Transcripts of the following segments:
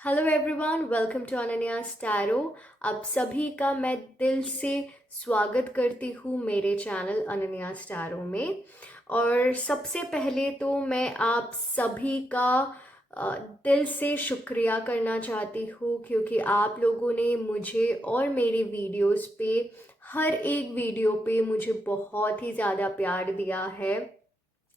Hello everyone, welcome to Ananya's tarot. आप सभी का मैं दिल से स्वागत करती हूँ मेरे चैनल अनन्यास टैरो में। और सबसे पहले तो मैं आप सभी का दिल से शुक्रिया करना चाहती हूँ, क्योंकि आप लोगों ने मुझे और मेरे वीडियोस पे हर एक वीडियो पे मुझे बहुत ही ज़्यादा प्यार दिया है।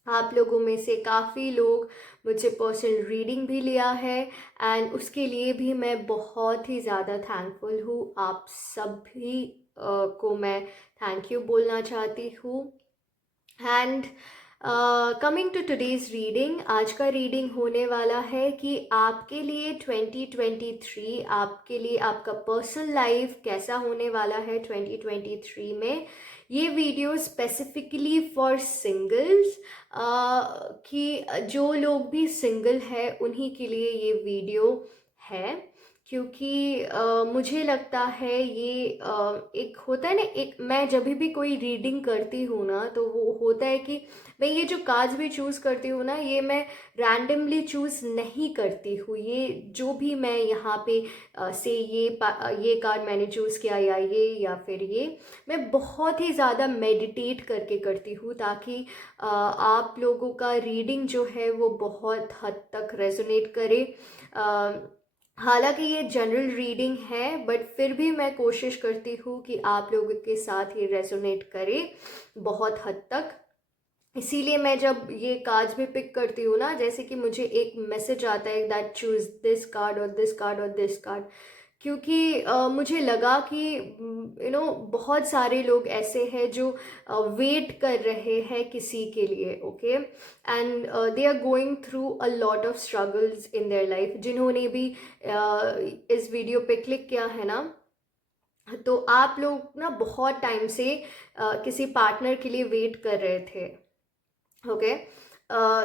आप लोगों में से काफ़ी लोग मुझे पर्सनल रीडिंग भी लिया है, एंड उसके लिए भी मैं बहुत ही ज़्यादा थैंकफुल हूँ। आप सभी को मैं थैंक यू बोलना चाहती हूँ। And coming to today's reading, आज का रीडिंग होने वाला है कि आपके लिए 2023, आपके लिए आपका पर्सनल लाइफ कैसा होने वाला है 2023 में। ये वीडियो स्पेसिफिकली फॉर सिंगल्स, कि जो लोग भी सिंगल है उन्हीं के लिए ये वीडियो है। क्योंकि मुझे लगता है ये एक होता है ना, एक मैं जब भी कोई रीडिंग करती हूँ ना, तो वो होता है कि मैं ये जो कार्ड्स भी चूज़ करती हूँ ना, ये मैं रैंडमली चूज़ नहीं करती हूँ। ये जो भी मैं यहाँ पे से ये कार्ड मैंने चूज़ किया या फिर ये मैं बहुत ही ज़्यादा मेडिटेट करके करती हूँ, ताकि आप लोगों का रीडिंग जो है वो बहुत हद तक रेजोनेट करे। हालांकि ये जनरल रीडिंग है, बट फिर भी मैं कोशिश करती हूँ कि आप लोगों के साथ ये रेजोनेट करे बहुत हद तक। इसीलिए मैं जब ये कार्ड्स भी पिक करती हूँ ना, जैसे कि मुझे एक मैसेज आता है दैट चूज दिस कार्ड और दिस कार्ड और दिस कार्ड, क्योंकि मुझे लगा कि बहुत सारे लोग ऐसे हैं जो वेट कर रहे हैं किसी के लिए, okay, and they are going through a lot of struggles in their life. जिन्होंने भी इस वीडियो पे क्लिक किया है ना, तो आप लोग ना बहुत टाइम से किसी पार्टनर के लिए वेट कर रहे थे। ओके,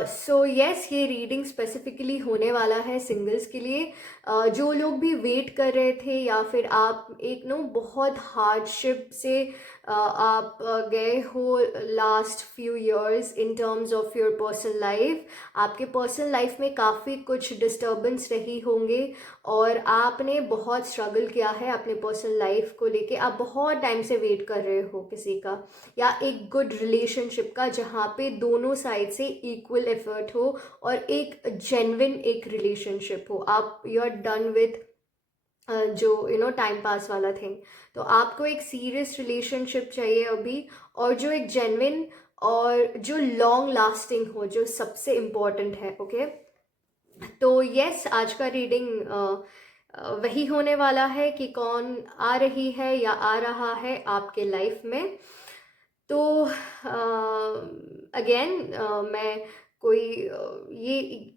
सो यस, ये रीडिंग स्पेसिफिकली होने वाला है सिंगल्स के लिए। जो लोग भी वेट कर रहे थे, या फिर आप एक बहुत हार्डशिप से आप गए हो last few years in terms of your personal life. आपके पर्सनल लाइफ में काफ़ी कुछ डिस्टर्बेंस रही होंगे, और आपने बहुत स्ट्रगल किया है अपने पर्सनल लाइफ को लेके। आप बहुत टाइम से वेट कर रहे हो किसी का, या एक गुड रिलेशनशिप का, जहाँ पे दोनों साइड से इक्वल एफर्ट हो और एक जेन्युइन एक रिलेशनशिप हो। आप यू आर डन विथ जो टाइम पास वाला थिंग। तो आपको एक सीरियस रिलेशनशिप चाहिए अभी, और जो एक जेन्युइन और जो लॉन्ग लास्टिंग हो, जो सबसे इम्पोर्टेंट है। ओके, तो यस, आज का रीडिंग वही होने वाला है कि कौन आ रही है या आ रहा है आपके लाइफ में। तो अगेन मैं कोई ये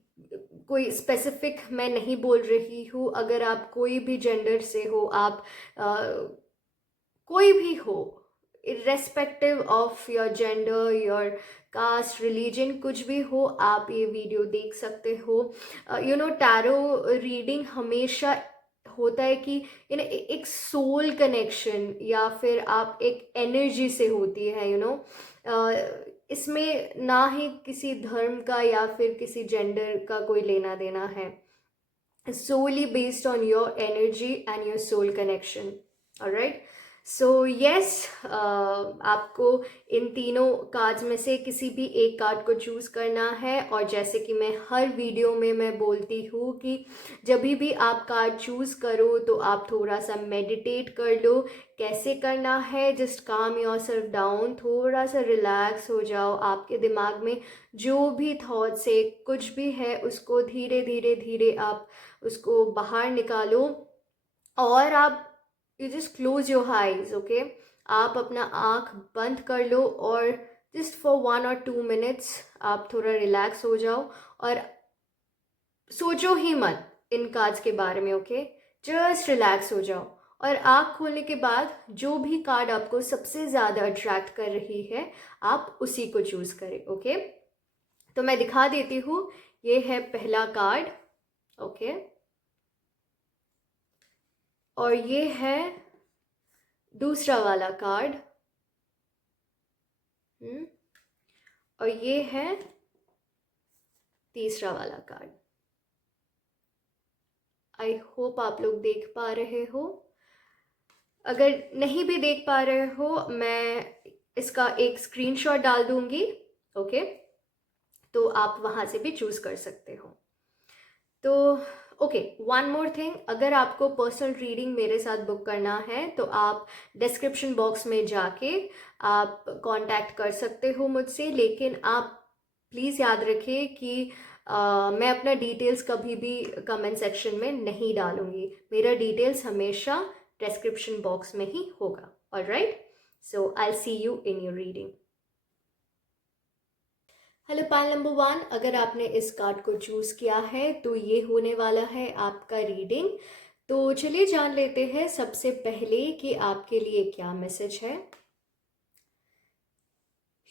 कोई स्पेसिफिक मैं नहीं बोल रही हूँ। अगर आप कोई भी जेंडर से हो, आप कोई भी हो, irrespective of your gender, your cast, religion, कुछ भी हो, आप ये वीडियो देख सकते हो। टैरो रीडिंग हमेशा होता है कि एक सोल कनेक्शन, या फिर आप एक एनर्जी से होती है। इसमें ना ही किसी धर्म का या फिर किसी जेंडर का कोई लेना देना है। solely based on your energy and your soul connection. All right, so yes, आपको इन तीनों कार्ड्स में से किसी भी एक कार्ड को चूज करना है। और जैसे कि मैं हर वीडियो में मैं बोलती हूँ कि जब भी आप कार्ड चूज करो, तो आप थोड़ा सा मेडिटेट कर लो। कैसे करना है? जस्ट काम योर सेल्फ डाउन, थोड़ा सा रिलैक्स हो जाओ। आपके दिमाग में जो भी थॉट्स है, कुछ भी है, उसको धीरे धीरे धीरे आप उसको बाहर निकालो। और आप you just close your eyes, okay. आप अपना आँख बंद कर लो, और जस्ट फॉर 1 और 2 मिनट्स आप थोड़ा रिलैक्स हो जाओ, और सोचो ही मत इन कार्ड्स के बारे में, ओके। जस्ट रिलैक्स हो जाओ, और आँख खोलने के बाद जो भी कार्ड आपको सबसे ज़्यादा अट्रैक्ट कर रही है, आप उसी को चूज़ करें, ओके। तो मैं दिखा देती हूँ। ये है पहला कार्ड, ओके, और ये है दूसरा वाला कार्ड। और ये है तीसरा वाला कार्ड। आई होप आप लोग देख पा रहे हो। अगर नहीं भी देख पा रहे हो, मैं इसका एक स्क्रीनशॉट डाल दूंगी, ओके? तो आप वहाँ से भी चूज़ कर सकते हो। तो ओके, वन मोर थिंग, अगर आपको पर्सनल रीडिंग मेरे साथ बुक करना है तो आप डिस्क्रिप्शन बॉक्स में जाके आप कांटेक्ट कर सकते हो मुझसे, लेकिन आप प्लीज़ याद रखिए कि मैं अपना डिटेल्स कभी भी कमेंट सेक्शन में नहीं डालूंगी। मेरा डिटेल्स हमेशा डिस्क्रिप्शन बॉक्स में ही होगा। Alright, so I see you in your reading. Hello pile number 1, अगर आपने इस कार्ड को चूज़ किया है तो ये होने वाला है आपका रीडिंग। तो चलिए जान लेते हैं सबसे पहले कि आपके लिए क्या मैसेज है।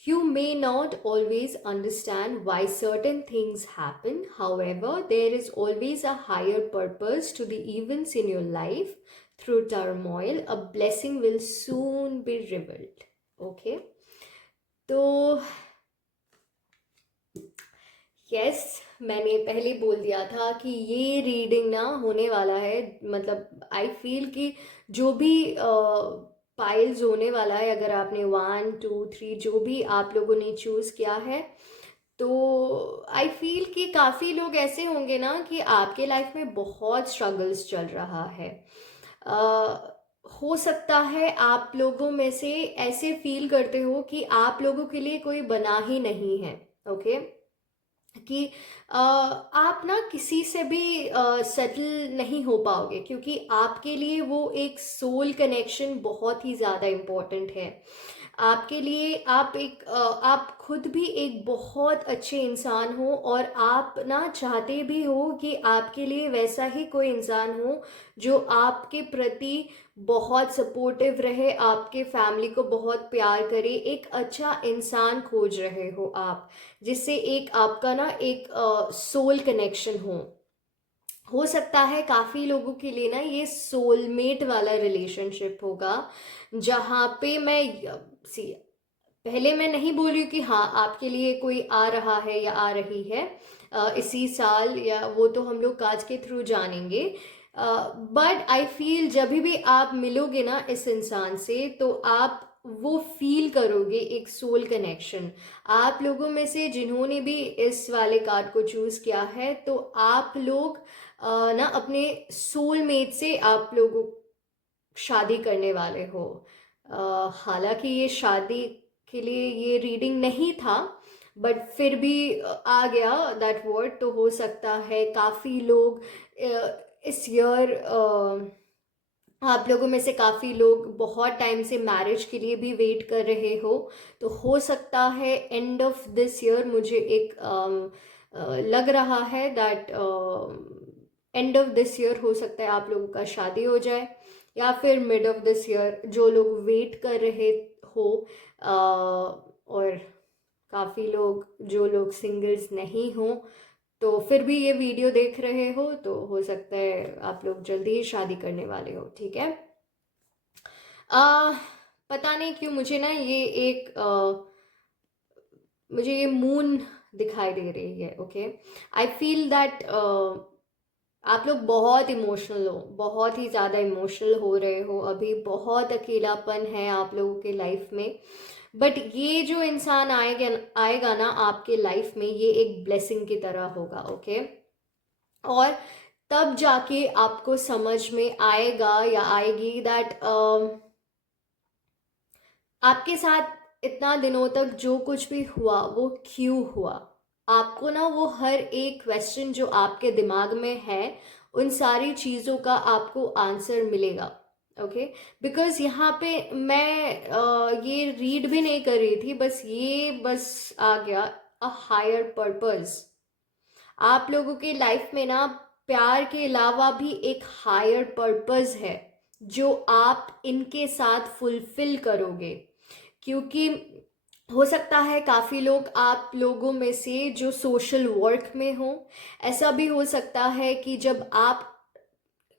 You may not always understand why certain things happen. However, there is always a higher purpose to the events in your life. Through turmoil, a blessing will soon be revealed. Okay? तो yes, मैंने पहले बोल दिया था कि ये reading ना होने वाला है। मतलब आई फील कि जो भी पाइल्स होने वाला है, अगर आपने 1 2 3 जो भी आप लोगों ने चूज़ किया है, तो आई फील कि काफ़ी लोग ऐसे होंगे ना कि आपके लाइफ में बहुत स्ट्रगल्स चल रहा है। हो सकता है आप लोगों में से ऐसे फील करते हो कि आप लोगों के लिए कोई बना ही नहीं है, ओके? कि आप ना किसी से भी सेटल नहीं हो पाओगे, क्योंकि आपके लिए वो एक सोल कनेक्शन बहुत ही ज़्यादा इम्पोर्टेंट है। आपके लिए आप खुद भी एक बहुत अच्छे इंसान हो, और आप ना चाहते भी हो कि आपके लिए वैसा ही कोई इंसान हो जो आपके प्रति बहुत सपोर्टिव रहे, आपके फैमिली को बहुत प्यार करे। एक अच्छा इंसान खोज रहे हो आप, जिससे एक आपका ना एक सोल कनेक्शन हो सकता है काफ़ी लोगों के लिए ना ये सोलमेट वाला रिलेशनशिप होगा, जहाँ पे मैं सी पहले मैं नहीं बोल रही हूँ कि हाँ आपके लिए कोई आ रहा है या आ रही है इसी साल, या वो तो हम लोग काज के थ्रू जानेंगे। बट आई फील जब भी आप मिलोगे ना इस इंसान से, तो आप वो फील करोगे एक सोल कनेक्शन। आप लोगों में से जिन्होंने भी इस वाले कार्ड को चूज किया है, तो आप लोग ना अपने सोलमेट से आप लोगों शादी करने वाले हो। हालांकि ये शादी के लिए ये रीडिंग नहीं था, बट फिर भी आ गया दैट वर्ड। तो हो सकता है काफ़ी लोग इस ईयर, आप लोगों में से काफ़ी लोग बहुत टाइम से मैरिज के लिए भी वेट कर रहे हो हो सकता है एंड ऑफ दिस ईयर मुझे एक लग रहा है that end of this year हो सकता है आप लोगों का शादी हो जाए, या फिर मिड ऑफ दिस ईयर जो लोग वेट कर रहे हो। और काफ़ी लोग जो लोग सिंगल्स नहीं हो, तो फिर भी ये वीडियो देख रहे हो सकता है आप लोग जल्दी ही शादी करने वाले हो, ठीक है? आ, पता नहीं क्यों मुझे ना ये एक मुझे ये मून दिखाई दे रही है, ओके? आई फील दैट आप लोग बहुत इमोशनल हो, बहुत ही ज़्यादा इमोशनल हो रहे हो अभी, बहुत अकेलापन है आप लोगों के लाइफ में। बट ये जो इंसान आएगा आएगा ना आपके लाइफ में, ये एक ब्लेसिंग की तरह होगा, ओके? और तब जाके आपको समझ में आएगा या आएगी दैट आपके साथ इतना दिनों तक जो कुछ भी हुआ वो क्यों हुआ। आपको ना वो हर एक क्वेश्चन जो आपके दिमाग में है, उन सारी चीज़ों का आपको आंसर मिलेगा, ओके? बिकॉज यहाँ पे मैं ये रीड भी नहीं कर रही थी, बस आ गया अ हायर पर्पस। आप लोगों के लाइफ में ना प्यार के अलावा भी एक हायर पर्पस है जो आप इनके साथ फुलफिल करोगे। क्योंकि हो सकता है काफ़ी लोग आप लोगों में से जो सोशल वर्क में हो, ऐसा भी हो सकता है कि जब आप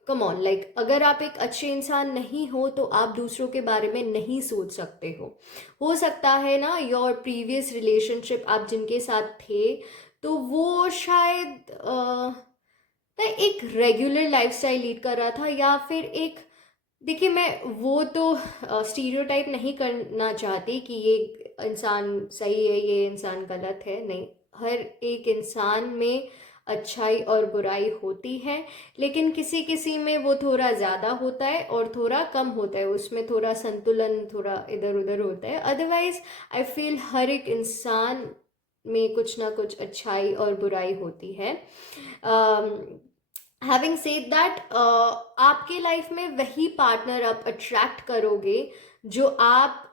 कम ऑन लाइक अगर आप एक अच्छे इंसान नहीं हो तो आप दूसरों के बारे में नहीं सोच सकते हो सकता है ना योर प्रीवियस रिलेशनशिप आप जिनके साथ थे, तो वो शायद एक रेगुलर लाइफस्टाइल लीड कर रहा था, या फिर एक, देखिए मैं वो तो स्टीरियोटाइप नहीं करना चाहती कि ये इंसान सही है ये इंसान गलत है, नहीं, हर एक इंसान में अच्छाई और बुराई होती है, लेकिन किसी किसी में वो थोड़ा ज़्यादा होता है और थोड़ा कम होता है, उसमें थोड़ा संतुलन थोड़ा इधर उधर होता है। अदरवाइज आई फील हर एक इंसान में कुछ ना कुछ अच्छाई और बुराई होती है। हैविंग सेड दैट, आपके लाइफ में वही पार्टनर आप अट्रैक्ट करोगे जो आप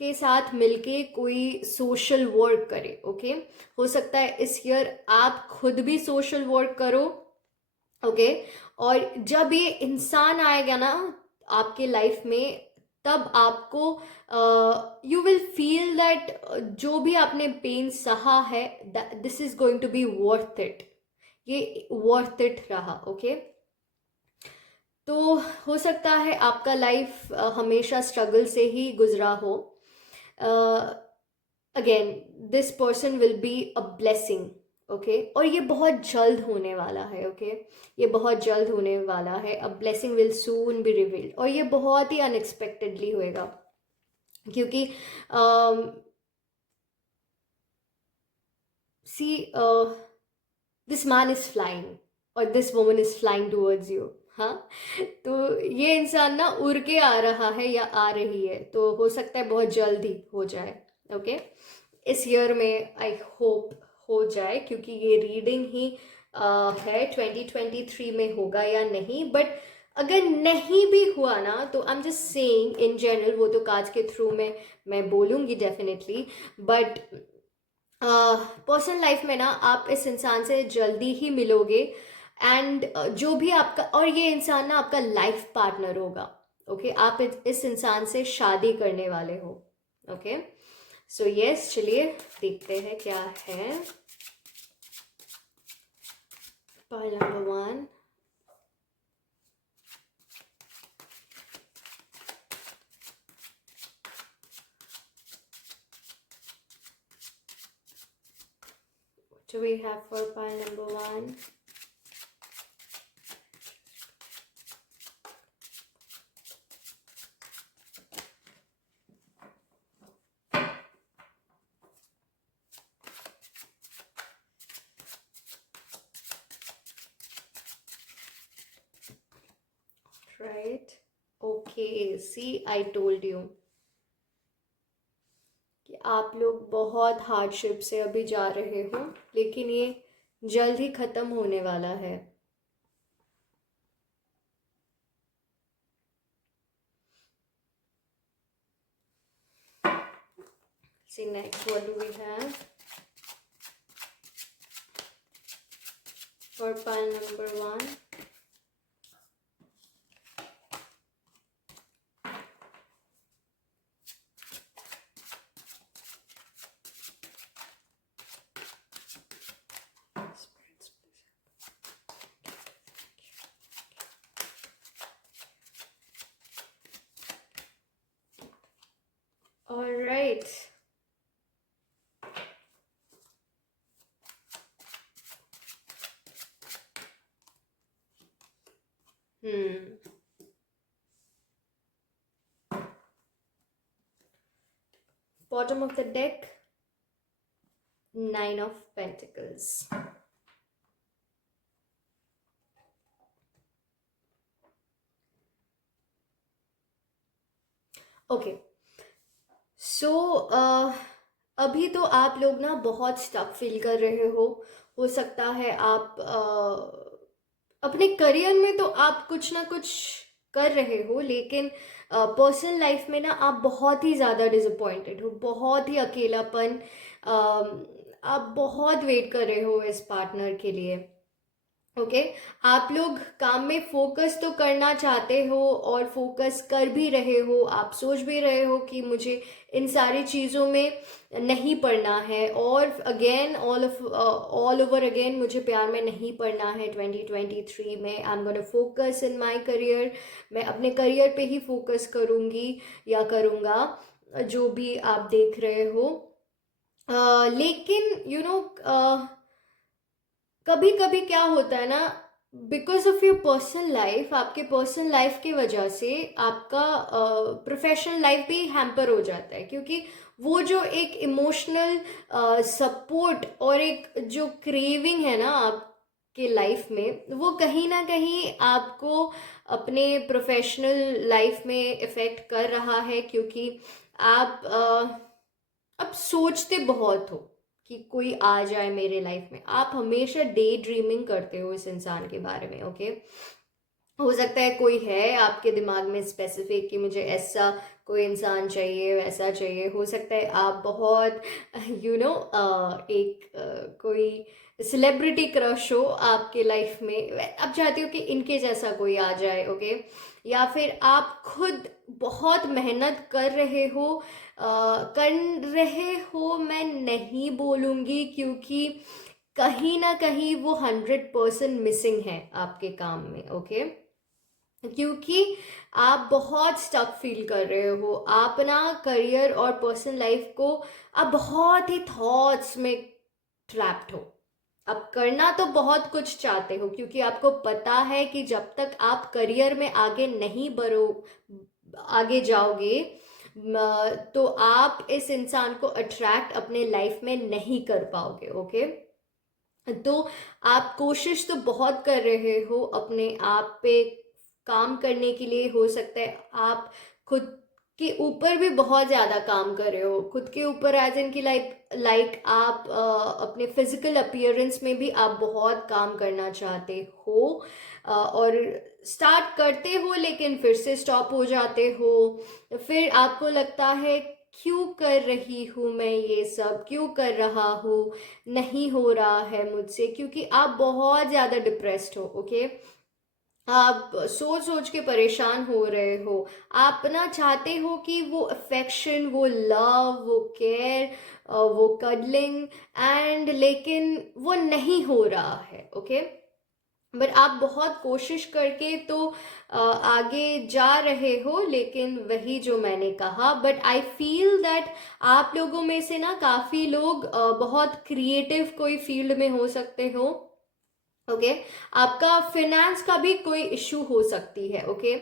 के साथ मिलके कोई सोशल वर्क करे। ओके, हो सकता है इस ईयर आप खुद भी सोशल वर्क करो। ओके, और जब ये इंसान आएगा ना आपके लाइफ में, तब आपको यू विल फील दैट जो भी आपने पेन सहा है, this is going to be worth it, ये वर्थ इट रहा। ओके, तो हो सकता है आपका लाइफ हमेशा स्ट्रगल से ही गुजरा हो। Again, this person will be a blessing. Okay, और ये बहुत जल्द होने वाला है। ओके, ये बहुत जल्द होने वाला है। A blessing will soon be revealed, और ये बहुत ही अनएक्सपेक्टेडली होएगा, क्योंकि see this man is flying और this woman is flying towards you. हाँ, तो ये इंसान ना उड़ के आ रहा है या आ रही है, तो हो सकता है बहुत जल्द ही हो जाए। ओके, इस ईयर में आई होप हो जाए, क्योंकि ये रीडिंग ही है 2023 में होगा या नहीं, बट अगर नहीं भी हुआ ना, तो I am just saying in general, वो तो कार्ड्स के थ्रू में मैं बोलूँगी डेफिनेटली, बट पर्सनल लाइफ में ना आप इस इंसान से जल्दी ही मिलोगे, एंड जो भी आपका, और ये इंसान ना आपका लाइफ पार्टनर होगा। ओके, आप इस इंसान से शादी करने वाले हो। ओके, सो यस, चलिए देखते हैं क्या है। Pile number 1, what do we have for pile number 1? Right, okay, see, I told you कि आप लोग बहुत हार्डशिप से अभी जा रहे हो, लेकिन ये जल्द ही ख़त्म होने वाला है। See next, what do we have for pile number 1? All right. Bottom of the deck, 9 of Pentacles. Okay, सो अभी तो आप लोग ना बहुत स्टक फील कर रहे हो सकता है आप अपने करियर में तो आप कुछ ना कुछ कर रहे हो, लेकिन पर्सनल लाइफ में ना आप बहुत ही ज़्यादा डिसअपॉइंटेड हो, बहुत ही अकेलापन, आप बहुत वेट कर रहे हो इस पार्टनर के लिए। ओके, आप लोग काम में फोकस तो करना चाहते हो और फोकस कर भी रहे हो, आप सोच भी रहे हो कि मुझे इन सारी चीज़ों में नहीं पड़ना है, और अगेन ऑल ओवर अगेन मुझे प्यार में नहीं पड़ना है 2023 में। I am gonna focus in my career, मैं अपने करियर पे ही फोकस करूँगी या करूँगा, जो भी आप देख रहे हो। लेकिन कभी कभी क्या होता है ना, because of your personal life, आपके पर्सनल लाइफ की वजह से आपका प्रोफेशनल लाइफ भी हैम्पर हो जाता है, क्योंकि वो जो एक इमोशनल सपोर्ट और एक जो क्रेविंग है ना आपके लाइफ में, वो कहीं ना कहीं आपको अपने प्रोफेशनल लाइफ में इफ़ेक्ट कर रहा है, क्योंकि आप अब सोचते बहुत हो कि कोई आ जाए मेरे लाइफ में। आप हमेशा डे ड्रीमिंग करते हो इस इंसान के बारे में, ओके। हो सकता है कोई है आपके दिमाग में स्पेसिफिक कि मुझे ऐसा कोई इंसान चाहिए, वैसा चाहिए। हो सकता है आप बहुत एक कोई सेलिब्रिटी क्रश हो आपके लाइफ में, आप चाहते हो कि इनके जैसा कोई आ जाए, ओके। या फिर आप खुद बहुत मेहनत कर रहे हो, मैं नहीं बोलूँगी, क्योंकि कहीं ना कहीं वो 100% मिसिंग है आपके काम में, ओके। क्योंकि आप बहुत स्टक फील कर रहे हो, आप ना करियर और पर्सनल लाइफ को आप बहुत ही थॉट्स में ट्रैप्ड हो। आप करना तो बहुत कुछ चाहते हो, क्योंकि आपको पता है कि जब तक आप करियर में आगे नहीं बढ़ो, आगे जाओगे, तो आप इस इंसान को अट्रैक्ट अपने लाइफ में नहीं कर पाओगे, ओके। तो आप कोशिश तो बहुत कर रहे हो अपने आप पे काम करने के लिए। हो सकता है आप खुद के ऊपर भी बहुत ज़्यादा काम कर रहे हो, खुद के ऊपर एज इन की लाइक आप अपने फिजिकल अपीयरेंस में भी आप बहुत काम करना चाहते हो, और स्टार्ट करते हो लेकिन फिर से स्टॉप हो जाते हो। फिर आपको लगता है क्यों कर रही हूँ मैं ये सब, क्यों कर रहा हूँ, नहीं हो रहा है मुझसे, क्योंकि आप बहुत ज़्यादा डिप्रेस्ड हो, ओके। आप सोच सोच के परेशान हो रहे हो। आप ना चाहते हो कि वो अफेक्शन, वो लव, वो केयर, वो कडलिंग एंड, लेकिन वो नहीं हो रहा है, ओके। बट आप बहुत कोशिश करके तो आगे जा रहे हो, लेकिन वही जो मैंने कहा, बट आई फील दैट आप लोगों में से ना काफ़ी लोग बहुत क्रिएटिव कोई फील्ड में हो सकते हो, ओके। आपका फिनेंस का भी कोई इशू हो सकती है, ओके।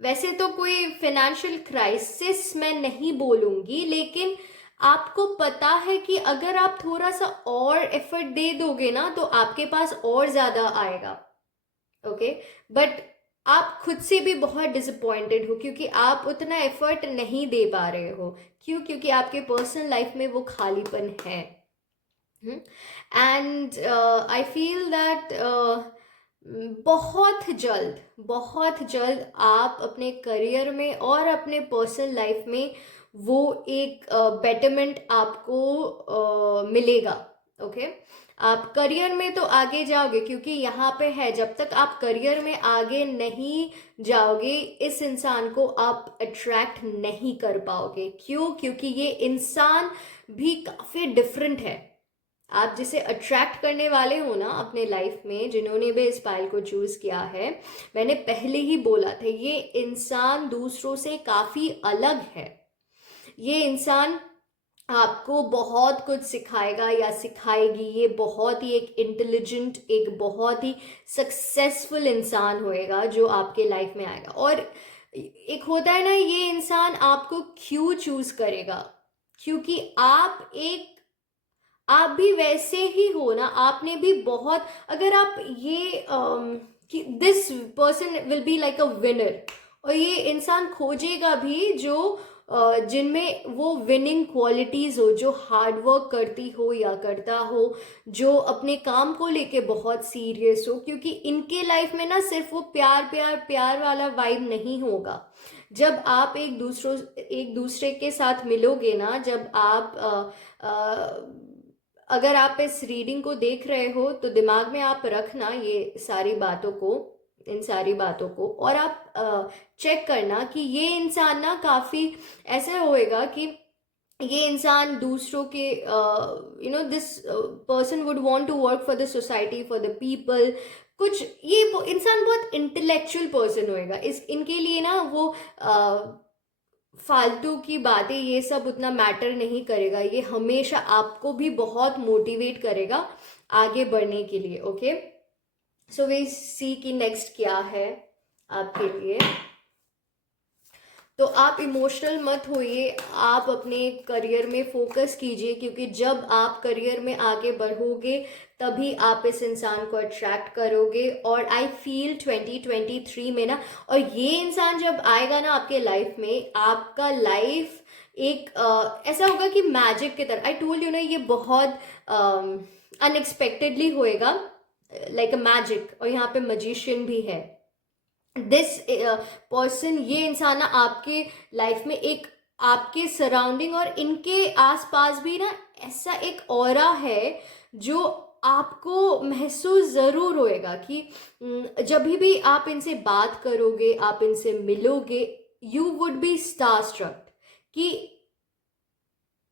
वैसे तो कोई फिनेंशियल क्राइसिस मैं नहीं बोलूँगी, लेकिन आपको पता है कि अगर आप थोड़ा सा और एफर्ट दे दोगे ना तो आपके पास और ज़्यादा आएगा, ओके। बट आप खुद से भी बहुत डिसअपॉइंटेड हो, क्योंकि आप उतना एफर्ट नहीं दे पा रहे हो। क्यों? क्योंकि आपके पर्सनल लाइफ में वो खालीपन है। एंड आई फील दैट बहुत जल्द आप अपने करियर में और अपने पर्सनल लाइफ में वो एक बेटरमेंट आपको मिलेगा, ओके। आप करियर में तो आगे जाओगे, क्योंकि यहाँ पे है, जब तक आप करियर में आगे नहीं जाओगे इस इंसान को आप अट्रैक्ट नहीं कर पाओगे। क्यों? क्योंकि ये इंसान भी काफ़ी डिफरेंट है। आप जिसे अट्रैक्ट करने वाले हो ना अपने लाइफ में, जिन्होंने भी इस पायल को चूज किया है, मैंने पहले ही बोला था, ये इंसान दूसरों से काफी अलग है। ये इंसान आपको बहुत कुछ सिखाएगा या सिखाएगी। ये बहुत ही एक इंटेलिजेंट, एक बहुत ही सक्सेसफुल इंसान होएगा जो आपके लाइफ में आएगा। और एक होता है ना, ये इंसान आपको क्यों चूज करेगा, क्योंकि आप भी वैसे ही हो ना। आपने भी बहुत, अगर आप ये कि this person will be like a winner, और ये इंसान खोजेगा भी जो जिनमें वो विनिंग क्वालिटीज हो, जो हार्ड वर्क करती हो या करता हो, जो अपने काम को लेके बहुत सीरियस हो। क्योंकि इनके लाइफ में ना सिर्फ वो प्यार प्यार प्यार वाला वाइब नहीं होगा। जब आप एक दूसरे के साथ मिलोगे ना, जब आप अगर आप इस रीडिंग को देख रहे हो तो दिमाग में आप रखना ये सारी बातों को, इन सारी बातों को, और आप चेक करना कि ये इंसान ना काफ़ी ऐसे होएगा कि ये इंसान दूसरों के this person would want to work for the society, for the people. कुछ ये इंसान बहुत इंटेलेक्चुअल पर्सन होएगा। इस इनके लिए ना वो फालतू की बातें ये सब उतना मैटर नहीं करेगा। ये हमेशा आपको भी बहुत मोटिवेट करेगा आगे बढ़ने के लिए। ओके, सो वी सी कि नेक्स्ट क्या है आपके लिए। तो आप इमोशनल मत होइए, आप अपने करियर में फोकस कीजिए, क्योंकि जब आप करियर में आगे बढ़ोगे तभी आप इस इंसान को अट्रैक्ट करोगे। और आई फील 2023 में ना, और ये इंसान जब आएगा ना आपके लाइफ में, आपका लाइफ एक ऐसा होगा कि मैजिक की तरह। आई टोल्ड यू ना, ये बहुत अनएक्सपेक्टेडली होएगा, लाइक अ मैजिक। और यहाँ पे मजिशियन भी है। दिस पर्सन, ये इंसान ना आपके लाइफ में एक, आपके सराउंडिंग और इनके आसपास भी ना ऐसा एक ऑरा है जो आपको महसूस ज़रूर होएगा कि जब भी आप इनसे बात करोगे, आप इनसे मिलोगे, you would be star struck कि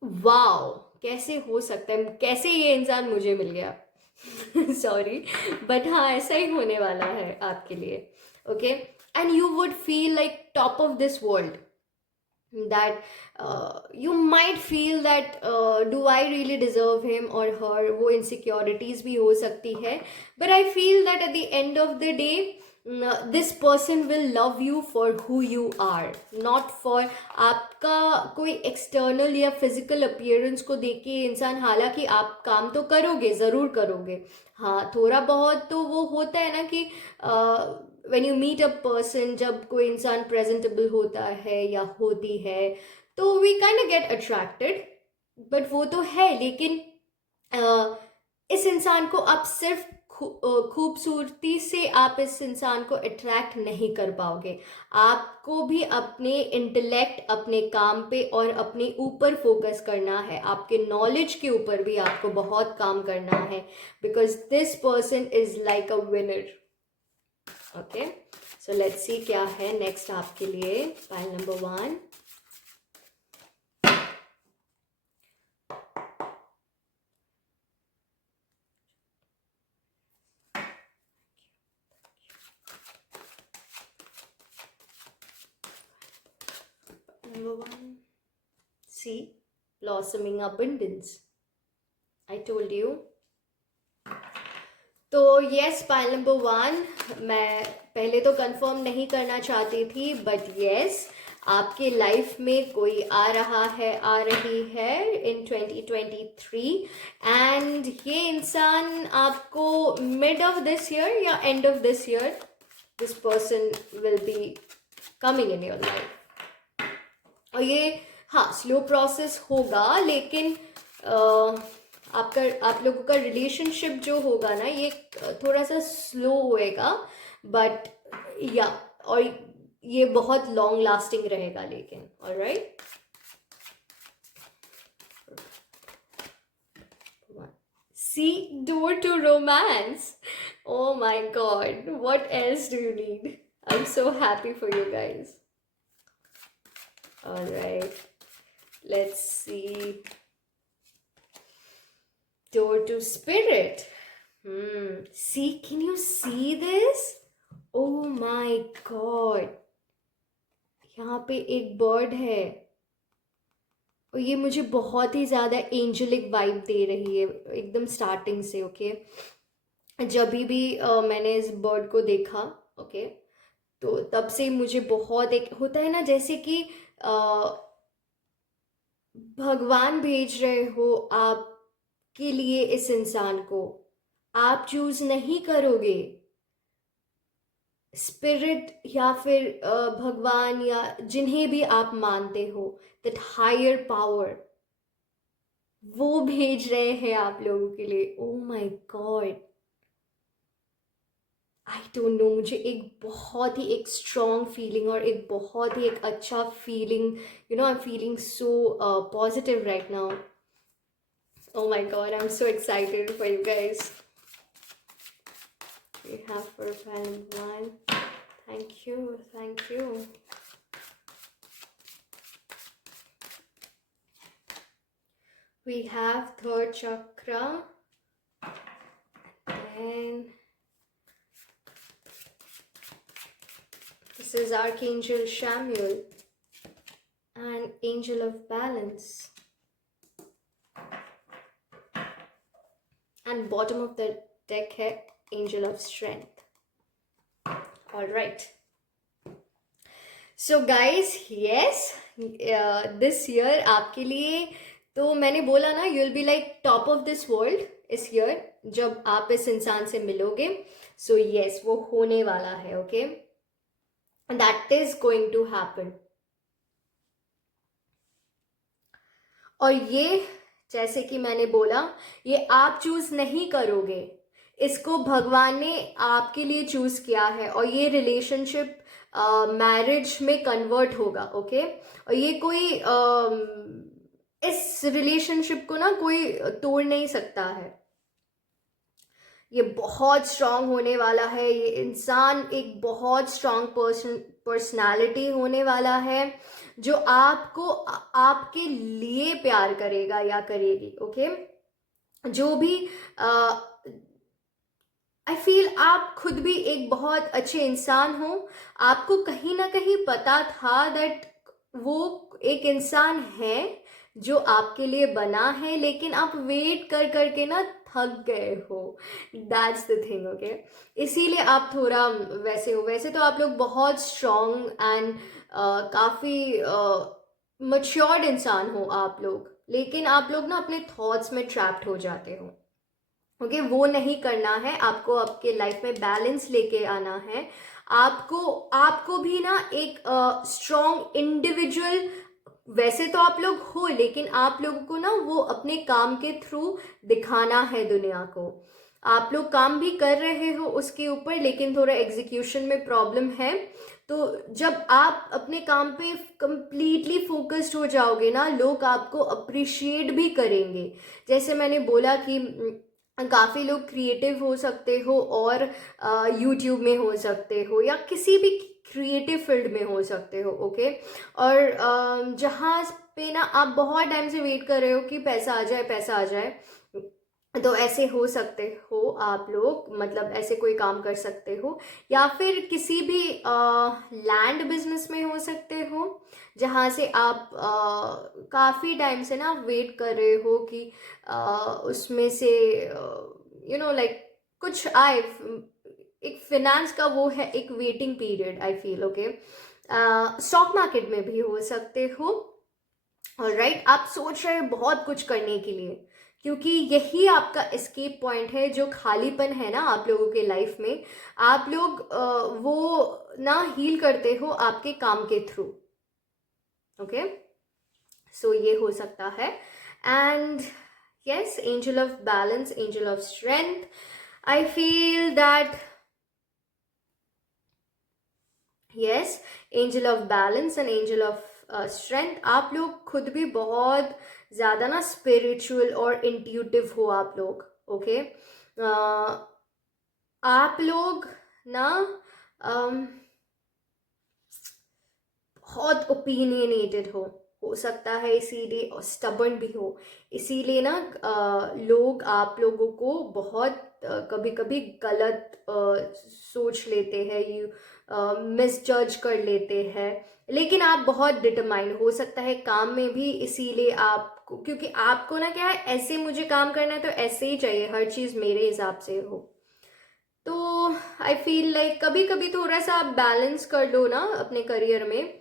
वाओ, कैसे हो सकता है, कैसे ये इंसान मुझे मिल गया। सॉरी, बट हाँ, ऐसा ही होने वाला है आपके लिए। Okay, and you would feel like top of this world, that you might feel that do I really deserve him or her, वो insecurities भी हो सकती है। but I feel that at the end of the day this person will love you for who you are, not for आपका कोई external या physical appearance को देख के इंसान। हालांकि आप काम तो करोगे, ज़रूर करोगे, हाँ, थोड़ा बहुत तो वो होता है ना कि when you meet a person, जब कोई इंसान प्रेजेंटेबल होता है या होती है, तो we kind get attracted. But वो तो है, लेकिन इस इंसान को आप सिर्फ खूबसूरती से आप इस इंसान को अट्रैक्ट नहीं कर पाओगे। आपको भी अपने इंटेलेक्ट, अपने काम पे और अपने ऊपर फोकस करना है, आपके नॉलेज के ऊपर भी आपको बहुत काम करना है, because this person is like a winner. Okay, so let's सी क्या है नेक्स्ट आपके लिए, pile number 1। Number 1, see, blossoming abundance. I told you. तो यस, पाइल नंबर 1 मैं पहले तो कंफर्म नहीं करना चाहती थी, बट यस, आपके लाइफ में कोई आ रहा है, आ रही है इन 2023, एंड ये इंसान आपको मिड ऑफ दिस ईयर या end of this year, this person will be coming in your life. और ये, हाँ, स्लो प्रोसेस होगा, लेकिन आप लोगों का रिलेशनशिप जो होगा ना, ये थोड़ा सा स्लो होएगा, बट या, और ये बहुत लॉन्ग लास्टिंग रहेगा, लेकिन alright. See, door to romance. Oh my god, what else do you need? I'm so happy for you guys. All right, let's see. Door to spirit. See, can you see this? Oh my god, यहाँ पे एक bird है और ये मुझे बहुत ही ज़्यादा angelic vibe दे रही है एकदम स्टार्टिंग से। ओके, जब भी मैंने इस बर्ड को देखा, ओके, तो तब से मुझे बहुत एक होता है ना, जैसे कि भगवान भेज रहे हो आपके लिए इस इंसान को, आप चूज नहीं करोगे, स्पिरिट या फिर भगवान या जिन्हें भी आप मानते हो, दैट हायर पावर, वो भेज रहे हैं आप लोगों के लिए। Oh my God, I don't no, मुझे एक बहुत ही एक स्ट्रॉन्ग फीलिंग और एक बहुत ही एक अच्छा feeling, you know, I am feeling so positive right now. Oh my god, I'm so excited for you guys. We have for Valentine. Thank you, thank you. We have third chakra, and this is Archangel Samuel and Angel of Balance. And bottom of the deck है angel of strength. Alright. So guys, yes, this year आपके लिए, तो मैंने बोला ना, you will be like top of this world इस year जब आप इस इंसान से मिलोगे. सो यस, वो होने वाला है. Okay, that is going to happen. और ये, जैसे कि मैंने बोला, ये आप चूज नहीं करोगे, इसको भगवान ने आपके लिए चूज किया है. और ये रिलेशनशिप मैरिज में कन्वर्ट होगा. ओके, और ये कोई इस रिलेशनशिप को ना कोई तोड़ नहीं सकता है. ये बहुत स्ट्रांग होने वाला है. ये इंसान एक बहुत स्ट्रांग पर्सनालिटी होने वाला है जो आपको आपके लिए प्यार करेगा या करेगी. ओके, जो भी आई फील आप खुद भी एक बहुत अच्छे इंसान हो. आपको कहीं ना कहीं पता था दैट वो एक इंसान है जो आपके लिए बना है, लेकिन आप वेट कर करके ना थक गए हो. That's the thing. ओके, इसीलिए आप थोड़ा वैसे हो. वैसे तो आप लोग बहुत स्ट्रांग एंड काफ़ी मच्योर्ड इंसान हो आप लोग, लेकिन आप लोग ना अपने थॉट्स में ट्रैप्ड हो जाते हो. ओके, वो नहीं करना है आपको. आपके लाइफ में बैलेंस लेके आना है आपको. आपको भी ना एक स्ट्रॉन्ग इंडिविजुअल, वैसे तो आप लोग हो, लेकिन आप लोगों को ना वो अपने काम के थ्रू दिखाना है दुनिया को. आप लोग काम भी कर रहे हो उसके ऊपर, लेकिन थोड़ा एग्जीक्यूशन में प्रॉब्लम है. तो जब आप अपने काम पे कंप्लीटली फोकस्ड हो जाओगे ना, लोग आपको अप्रिशिएट भी करेंगे. जैसे मैंने बोला कि काफ़ी लोग क्रिएटिव हो सकते हो और यूट्यूब में हो सकते हो या किसी भी क्रिएटिव फील्ड में हो सकते हो. ओके, और जहाँ पे ना आप बहुत टाइम से वेट कर रहे हो कि पैसा आ जाए, पैसा आ जाए, तो ऐसे हो सकते हो आप लोग. मतलब ऐसे कोई काम कर सकते हो, या फिर किसी भी लैंड बिजनेस में हो सकते हो जहाँ से आप काफ़ी टाइम से ना वेट कर रहे हो कि उसमें से लाइक कुछ आए. एक फिनेंस का वो है, एक waiting period I feel. Okay, stock market में भी हो सकते हो. ऑलराइट, आप सोच रहे हो बहुत कुछ करने के लिए, क्योंकि यही आपका एस्केप पॉइंट है. जो खालीपन है ना आप लोगों के लाइफ में, आप लोग वो ना हील करते हो आपके काम के थ्रू. ओके, सो ये हो सकता है. And yes, angel of balance, angel of strength, I feel that yes, angel of balance and angel of strength. आप लोग खुद भी बहुत ज़्यादा ना स्पिरिचुअल और इंट्यूटिव हो आप लोग. ओके, आप लोग ना बहुत ओपिनियनेटेड हो सकता है, इसीलिए, और स्टबर्न भी हो. इसीलिए ना लोग आप लोगों को बहुत कभी कभी गलत सोच लेते हैं, यू मिसजज कर लेते हैं. लेकिन आप बहुत डिटरमाइंड हो सकता है काम में भी, इसीलिए आपको, क्योंकि आपको ना क्या है, ऐसे मुझे काम करना है तो ऐसे ही चाहिए, हर चीज़ मेरे हिसाब से हो. तो आई फील लाइक कभी कभी थोड़ा सा आप बैलेंस कर लो ना अपने करियर में,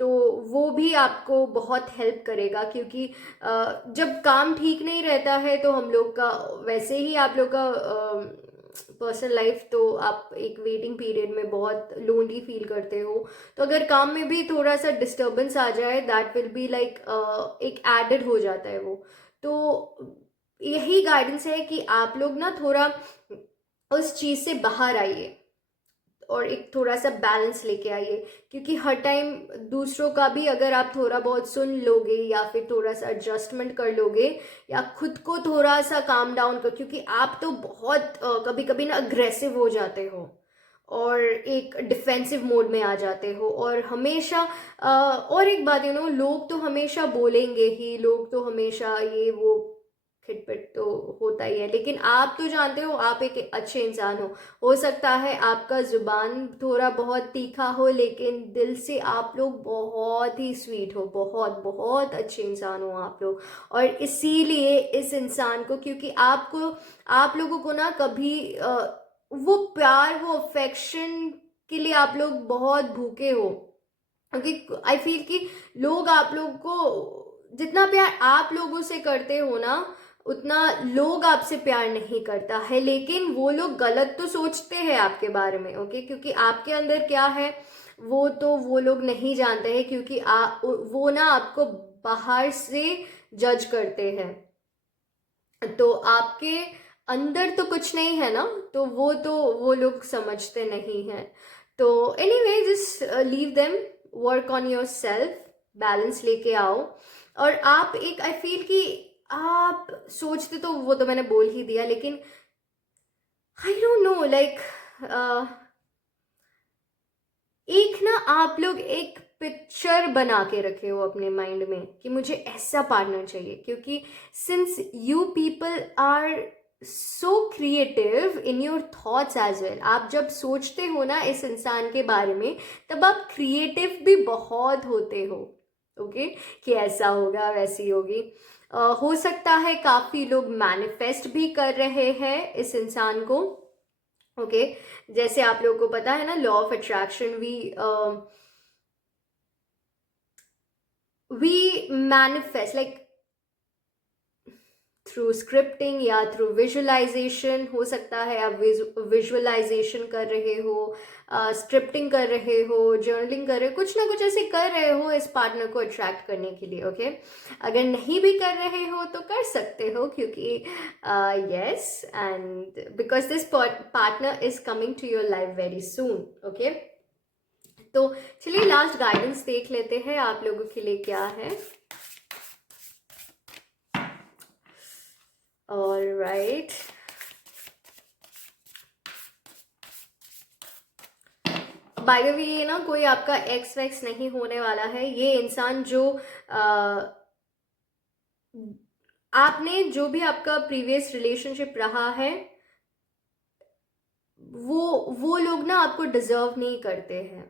तो वो भी आपको बहुत हेल्प करेगा. क्योंकि जब काम ठीक नहीं रहता है तो हम लोग का, वैसे ही आप लोग का पर्सनल लाइफ, तो आप एक वेटिंग पीरियड में बहुत लोनली फील करते हो. तो अगर काम में भी थोड़ा सा डिस्टर्बेंस आ जाए, दैट विल बी लाइक एक एडेड हो जाता है वो. तो यही गाइडेंस है कि आप लोग ना थोड़ा उस चीज़ से बाहर आइए और एक थोड़ा सा बैलेंस लेके आइए. क्योंकि हर टाइम दूसरों का भी अगर आप थोड़ा बहुत सुन लोगे या फिर थोड़ा सा एडजस्टमेंट कर लोगे या खुद को थोड़ा सा काम डाउन कर, क्योंकि आप तो बहुत कभी कभी ना अग्रेसिव हो जाते हो और एक डिफेंसिव मोड में आ जाते हो. और हमेशा और एक बात लोग तो हमेशा बोलेंगे ही, लोग तो हमेशा ये वो खिटपिट तो होता ही है, लेकिन आप तो जानते हो आप एक अच्छे इंसान हो सकता है आपका जुबान थोड़ा बहुत तीखा हो, लेकिन दिल से आप लोग बहुत ही स्वीट हो, बहुत बहुत अच्छे इंसान हो आप लोग। और इसीलिए इस इंसान को, क्योंकि आपको, आप लोगों को ना कभी वो प्यार, वो अफेक्शन के लिए आप लोग बहुत भूखे हो। क्योंकि आई फील कि लोग आप लोग को जितना प्यार आप लोगों से करते हो ना, उतना लोग आपसे प्यार नहीं करता है। लेकिन वो लोग गलत तो सोचते हैं आपके बारे में, ओके, क्योंकि आपके अंदर क्या है वो तो वो लोग नहीं जानते हैं, क्योंकि वो ना आपको बाहर से जज करते हैं, तो आपके अंदर तो कुछ नहीं है ना, तो वो लोग समझते नहीं हैं। तो anyway, just leave them, work on your self, balance लेके आओ। और आप एक, आई फील कि आप सोचते तो वो तो मैंने बोल ही दिया, लेकिन आई डोंट नो, लाइक एक ना आप लोग एक पिक्चर बना के रखे हो अपने माइंड में कि मुझे ऐसा पार्टनर चाहिए, क्योंकि since you people are so creative in your thoughts as well, आप जब सोचते हो ना इस इंसान के बारे में, तब आप क्रिएटिव भी बहुत होते हो, ओके, कि ऐसा होगा, वैसी होगी। हो सकता है काफ़ी लोग मैनिफेस्ट भी कर रहे हैं इस इंसान को, ओके। जैसे आप लोगों को पता है ना, law of attraction, we manifest like through scripting या थ्रू विजुअलाइजेशन। हो सकता है आप विजुअलाइजेशन कर रहे हो, स्क्रिप्टिंग कर रहे हो, जर्नलिंग कर रहे हो, कुछ ना कुछ ऐसे कर रहे हो इस पार्टनर को अट्रैक्ट करने के लिए, ओके। अगर नहीं भी कर रहे हो तो कर सकते हो, क्योंकि yes, and because this partner is coming to your life very soon, okay. तो चलिए लास्ट गाइडेंस देख लेते हैं आप लोगों के लिए क्या है। ऑलराइट, बाय द वे, ये ना कोई आपका एक्स वैक्स नहीं होने वाला है। ये इंसान जो आपने जो भी आपका प्रीवियस रिलेशनशिप रहा है, वो लोग ना आपको डिजर्व नहीं करते हैं।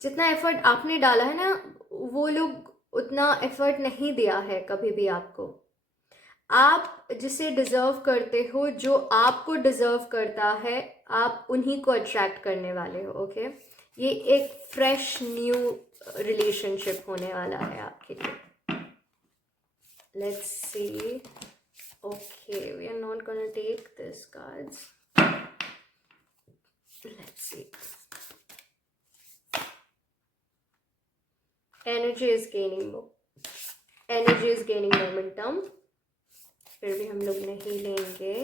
जितना एफर्ट आपने डाला है ना, वो लोग उतना एफर्ट नहीं दिया है कभी भी आपको। आप जिसे डिजर्व करते हो, जो आपको डिजर्व करता है, आप उन्हीं को अट्रैक्ट करने वाले हो, ओके। ये एक फ्रेश न्यू रिलेशनशिप होने वाला है आपके लिए। Let's see, okay, we are not gonna take this cards, let's see. Energy is gaining momentum, फिर भी हम लोग नहीं लेंगे।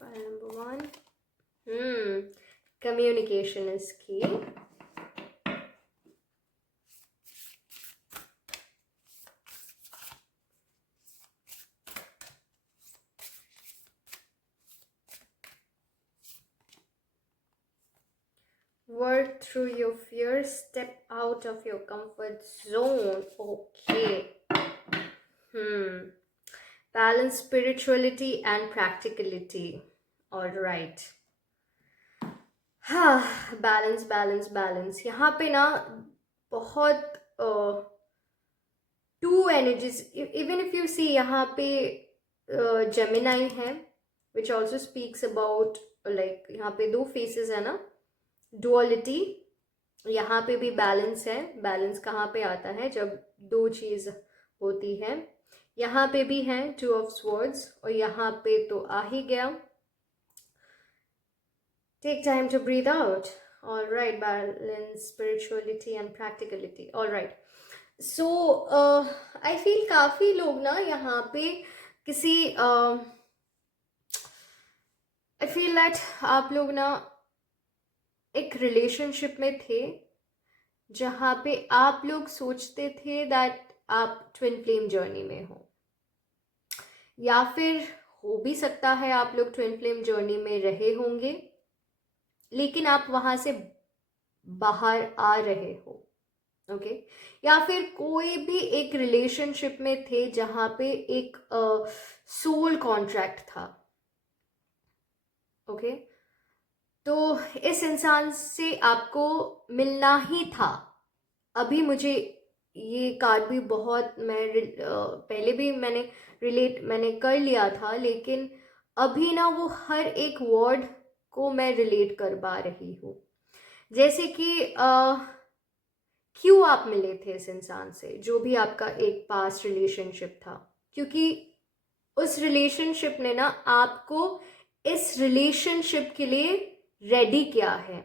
Number 1, communication is key. Work through your fears, step out of your comfort zone, okay. Balance spirituality and practicality, all right. हाँ, balance balance balance, यहाँ पे ना बहुत two energies, even if you see, यहाँ पे जेमिनाई है, which also speaks about, like यहाँ पे दो फेसेस है ना, डुअलिटी। यहाँ पे भी बैलेंस है। बैलेंस कहाँ पे आता है? जब दो चीज होती है। यहाँ पे भी है टू ऑफ स्वॉर्ड्स, और यहाँ पे तो आ ही गया। Take time to breathe out, all right, balance spirituality and practicality, all right. So I feel काफ़ी लोग ना यहाँ पे किसी आई फील दैट आप लोग ना एक रिलेशनशिप में थे जहाँ पे आप लोग सोचते थे दैट आप ट्विन फ्लेम जर्नी में हो, या फिर हो भी सकता है आप लोग ट्विन फ्लेम जर्नी में रहे होंगे, लेकिन आप वहाँ से बाहर आ रहे हो, ओके। या फिर कोई भी एक रिलेशनशिप में थे जहाँ पे एक सोल कॉन्ट्रैक्ट था। ओके। तो इस इंसान से आपको मिलना ही था। अभी मुझे ये कार्ड भी बहुत पहले भी मैंने कर लिया था, लेकिन अभी ना वो हर एक वर्ड को मैं रिलेट कर पा रही हूँ। जैसे कि क्यों आप मिले थे इस इंसान से, जो भी आपका एक पास्ट रिलेशनशिप था, क्योंकि उस रिलेशनशिप ने ना आपको इस रिलेशनशिप के लिए रेडी किया है।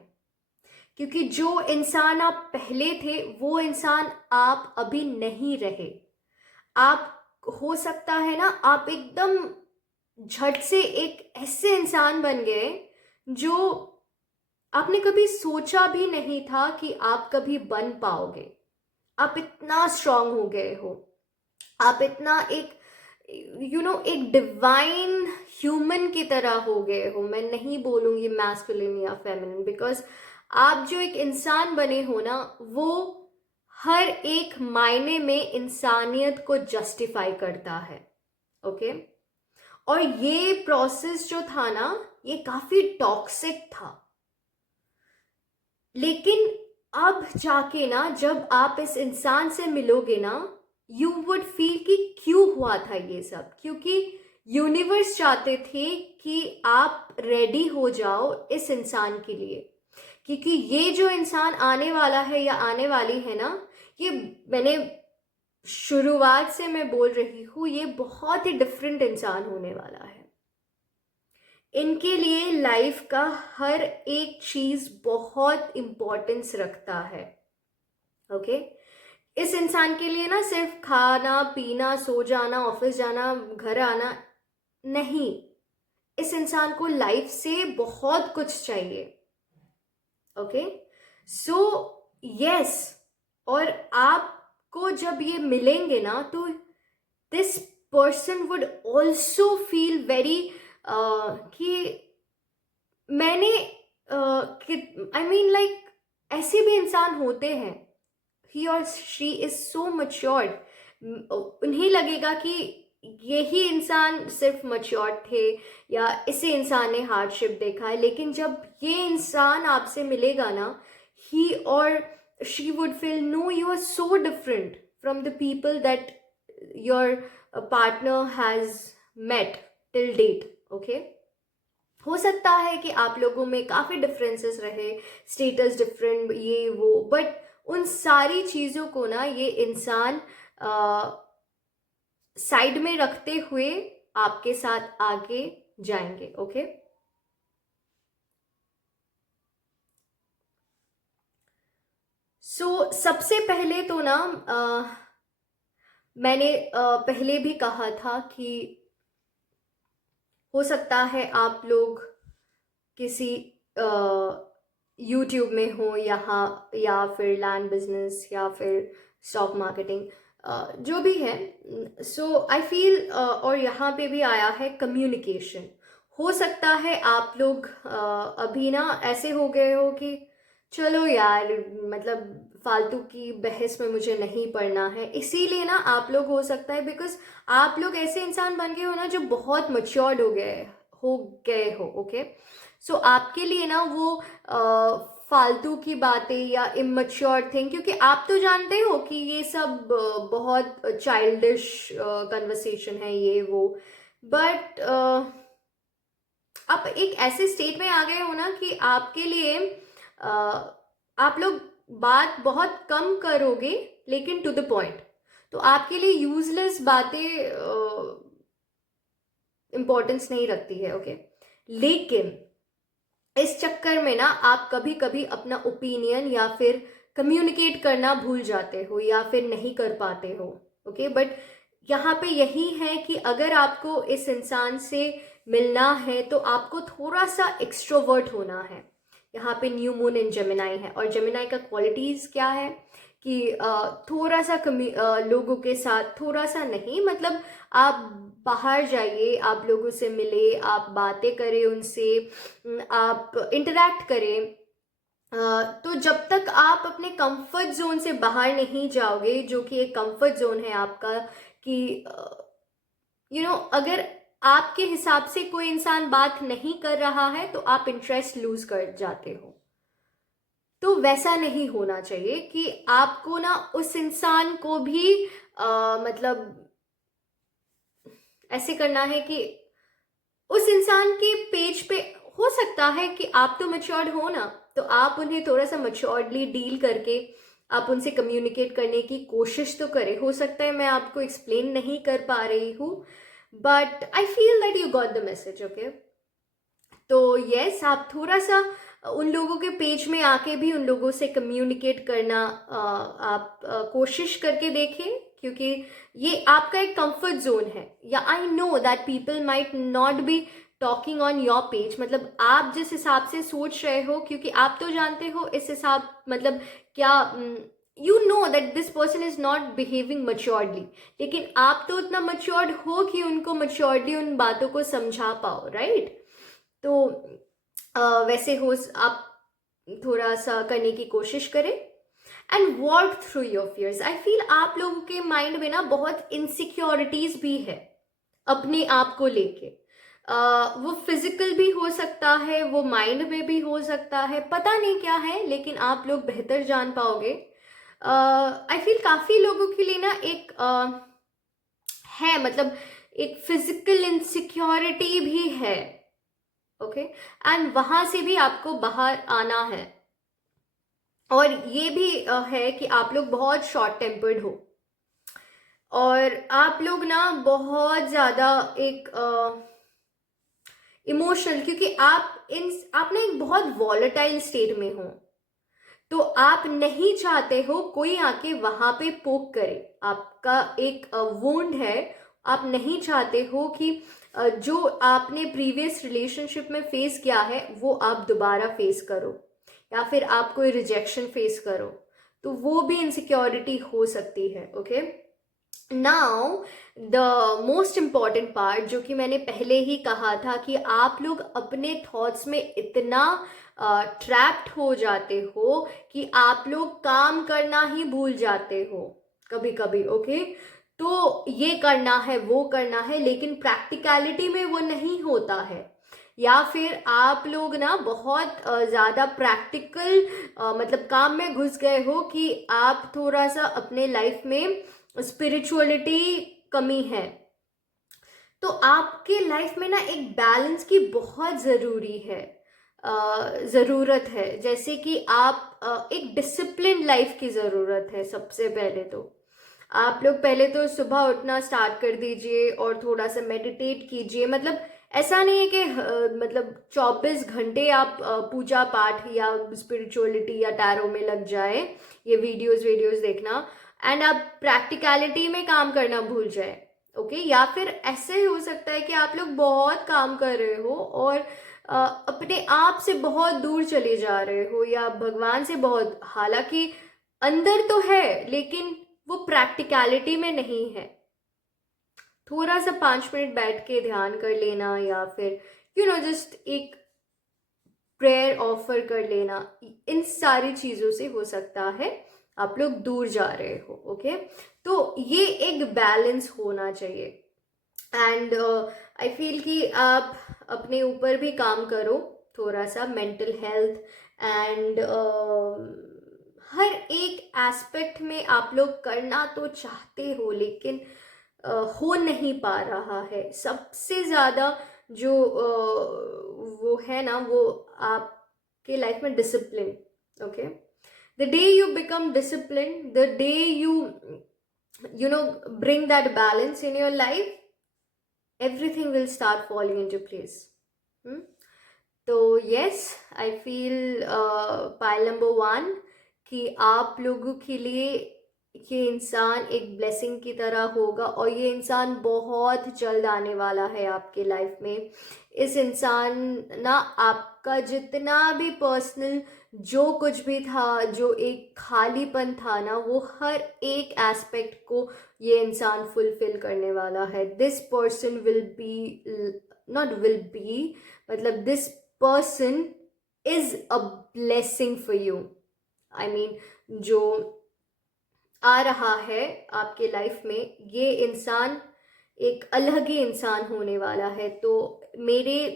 क्योंकि जो इंसान आप पहले थे वो इंसान आप अभी नहीं रहे। आप, हो सकता है ना, आप एकदम झट से एक ऐसे इंसान बन गए जो आपने कभी सोचा भी नहीं था कि आप कभी बन पाओगे। आप इतना स्ट्रांग हो गए हो, आप इतना एक एक डिवाइन ह्यूमन की तरह हो गए हो। मैं नहीं बोलूंगी मैस्कुलिन या फेमिनिन, बिकॉज आप जो एक इंसान बने हो ना, वो हर एक मायने में इंसानियत को जस्टिफाई करता है। ओके। और ये प्रोसेस जो था ना, ये काफी टॉक्सिक था, लेकिन अब जाके ना जब आप इस इंसान से मिलोगे ना, यू वुड फील कि क्यों हुआ था ये सब। क्योंकि यूनिवर्स चाहते थे कि आप रेडी हो जाओ इस इंसान के लिए। क्योंकि ये जो इंसान आने वाला है या आने वाली है ना, ये, मैंने शुरुआत से मैं बोल रही हूँ, ये बहुत ही डिफरेंट इंसान होने वाला है। इनके लिए लाइफ का हर एक चीज बहुत इंपॉर्टेंस रखता है। ओके। इस इंसान के लिए ना सिर्फ खाना पीना, सो जाना, ऑफिस जाना, घर आना नहीं, इस इंसान को लाइफ से बहुत कुछ चाहिए। ओके। सो यस, और आपको जब ये मिलेंगे ना, तो this person would also feel very कि मैंने आई मीन लाइक, ऐसे भी इंसान होते हैं, ही और शी इज सो मच्योर्ड। उन्हें लगेगा कि यही इंसान सिर्फ मच्योर्ड थे या इसी इंसान ने हार्डशिप देखा है, लेकिन जब ये इंसान आपसे मिलेगा ना, ही और she would feel no, you are so different from the people that your partner has met till date. Okay. हो सकता है कि आप लोगों में काफ़ी डिफरेंसेस रहे, स्टेटस डिफरेंट, ये वो, बट उन सारी चीज़ों को ना ये इंसान साइड में रखते हुए आपके साथ आगे जाएंगे। ओके। सो सबसे पहले तो ना मैंने पहले भी कहा था कि हो सकता है आप लोग किसी यूट्यूब में हो, यहाँ, या फिर लैंड बिजनेस, या फिर स्टॉक मार्केटिंग, जो भी है। सो आई फील, और यहाँ पे भी आया है कम्युनिकेशन। हो सकता है आप लोग अभी ना ऐसे हो गए हो कि चलो यार, मतलब फालतू की बहस में मुझे नहीं पड़ना है। इसीलिए ना आप लोग, हो सकता है बिकॉज आप लोग ऐसे इंसान बन गए हो ना जो बहुत मच्योर्ड हो गए हो। ओके। सो आपके लिए ना वो फालतू की बातें या इमच्योर थिंग, क्योंकि आप तो जानते हो कि ये सब बहुत चाइल्डिश कन्वर्सेशन है, ये वो, बट आप एक ऐसे स्टेट में आ गए हो ना कि आपके लिए आप लोग बात बहुत कम करोगे, लेकिन टू द पॉइंट। तो आपके लिए यूजलेस बातें इंपॉर्टेंस नहीं रखती है। ओके। लेकिन इस चक्कर में ना आप कभी कभी अपना ओपिनियन या फिर कम्युनिकेट करना भूल जाते हो या फिर नहीं कर पाते हो। ओके। बट यहाँ पे यही है कि अगर आपको इस इंसान से मिलना है तो आपको थोड़ा सा एक्सट्रोवर्ट होना है। यहाँ पे न्यू मून इन जेमिनाई है, और जेमिनाई का क्वालिटीज क्या है कि थोड़ा सा लोगों के साथ, थोड़ा सा नहीं, मतलब आप बाहर जाइए, आप लोगों से मिले, आप बातें करें उनसे, आप इंटरेक्ट करें, तो जब तक आप अपने कंफर्ट जोन से बाहर नहीं जाओगे, जो कि एक कंफर्ट जोन है आपका, कि अगर आपके हिसाब से कोई इंसान बात नहीं कर रहा है तो आप इंटरेस्ट लूज कर जाते हो। तो वैसा नहीं होना चाहिए कि आपको ना उस इंसान को भी मतलब ऐसे करना है कि उस इंसान के पेज पे, हो सकता है कि आप तो मैच्योर्ड हो ना, तो आप उन्हें थोड़ा सा मैच्योर्डली डील करके आप उनसे कम्युनिकेट करने की कोशिश तो करें। हो सकता है मैं आपको एक्सप्लेन नहीं कर पा रही हूँ, but I feel that you got the message, okay. तो यस, आप थोड़ा सा उन लोगों के पेज में आके भी उन लोगों से कम्युनिकेट करना आप कोशिश करके देखें, क्योंकि ये आपका एक कंफर्ट जोन है। या I know that people might not be talking on your page, मतलब आप जिस हिसाब से सोच रहे हो, क्योंकि आप तो जानते हो इस हिसाब, मतलब क्या, you know that this person is not behaving maturedly, लेकिन आप तो उतना मच्योर्ड हो कि उनको मच्योर्डली उन बातों को समझा पाओ, राइट? तो वैसे हो आप थोड़ा सा करने की कोशिश करें and work through your fears. I feel आप लोगों के माइंड में ना बहुत इनसिक्योरिटीज भी है अपने आप को लेके। वो फिजिकल भी हो सकता है, वो माइंड में भी हो सकता है, पता नहीं क्या है, लेकिन आप लोग बेहतर जान पाओगे। आई फील काफी लोगों के लिए ना एक है, मतलब एक फिजिकल इनसिक्योरिटी भी है, ओके। एंड वहां से भी आपको बाहर आना है। और ये भी है कि आप लोग बहुत शॉर्ट टेम्पर्ड हो, और आप लोग ना बहुत ज्यादा एक इमोशनल, क्योंकि आप ना एक बहुत वॉलेटाइल स्टेट में हो, तो आप नहीं चाहते हो कोई आके वहां पे पोक करे। आपका एक वुंड है, आप नहीं चाहते हो कि जो आपने प्रीवियस रिलेशनशिप में फेस किया है वो आप दोबारा फेस करो, या फिर आप कोई रिजेक्शन फेस करो, तो वो भी इनसिक्योरिटी हो सकती है, okay. Now the most important part, जो कि मैंने पहले ही कहा था, कि आप लोग अपने थॉट्स में इतना ट्रैप्ड हो जाते हो कि आप लोग काम करना ही भूल जाते हो कभी कभी, ओके। तो ये करना है, वो करना है, लेकिन प्रैक्टिकलिटी में वो नहीं होता है। या फिर आप लोग ना बहुत ज़्यादा प्रैक्टिकल मतलब काम में घुस गए हो कि आप थोड़ा सा अपने लाइफ में स्पिरिचुअलिटी कमी है। तो आपके लाइफ में ना एक बैलेंस की बहुत ज़रूरी है, ज़रूरत है। जैसे कि आप एक डिसिप्लिन लाइफ की ज़रूरत है। सबसे पहले तो आप लोग पहले तो सुबह उठना स्टार्ट कर दीजिए और थोड़ा सा मेडिटेट कीजिए। मतलब ऐसा नहीं है कि मतलब 24 घंटे आप पूजा पाठ या स्पिरिचुअलिटी या टैरो में लग जाए, ये वीडियोस वीडियोस देखना, एंड आप प्रैक्टिकलिटी में काम करना भूल जाए, ओके। या फिर ऐसे हो सकता है कि आप लोग बहुत काम कर रहे हो और अपने आप से बहुत दूर चले जा रहे हो, या भगवान से बहुत, हालांकि अंदर तो है लेकिन वो प्रैक्टिकलिटी में नहीं है। थोड़ा सा 5 मिनट बैठ के ध्यान कर लेना, या फिर जस्ट एक प्रेयर ऑफर कर लेना, इन सारी चीज़ों से हो सकता है आप लोग दूर जा रहे हो, ओके। तो ये एक बैलेंस होना चाहिए। एंड आई फील कि आप अपने ऊपर भी काम करो थोड़ा सा, मेंटल हेल्थ एंड हर एक एस्पेक्ट में आप लोग करना तो चाहते हो, लेकिन हो नहीं पा रहा है। सबसे ज़्यादा जो वो है ना, वो आपके लाइफ में discipline, okay. The day you become discipline, the day you know bring that balance in your life, everything will start falling into place. hmm? तो yes, I feel pile number 1 कि आप लोगों के लिए ये इंसान एक ब्लेसिंग की तरह होगा, और ये इंसान बहुत जल्द आने वाला है आपके लाइफ में। इस इंसान ना आपका जितना भी पर्सनल जो कुछ भी था, जो एक खालीपन था ना, वो हर एक एस्पेक्ट को ये इंसान फुलफिल करने वाला है। This person will be, not will be, मतलब this person is a blessing for you. I mean, जो आ रहा है आपके लाइफ में, ये इंसान एक अलग ही इंसान होने वाला है। तो मेरे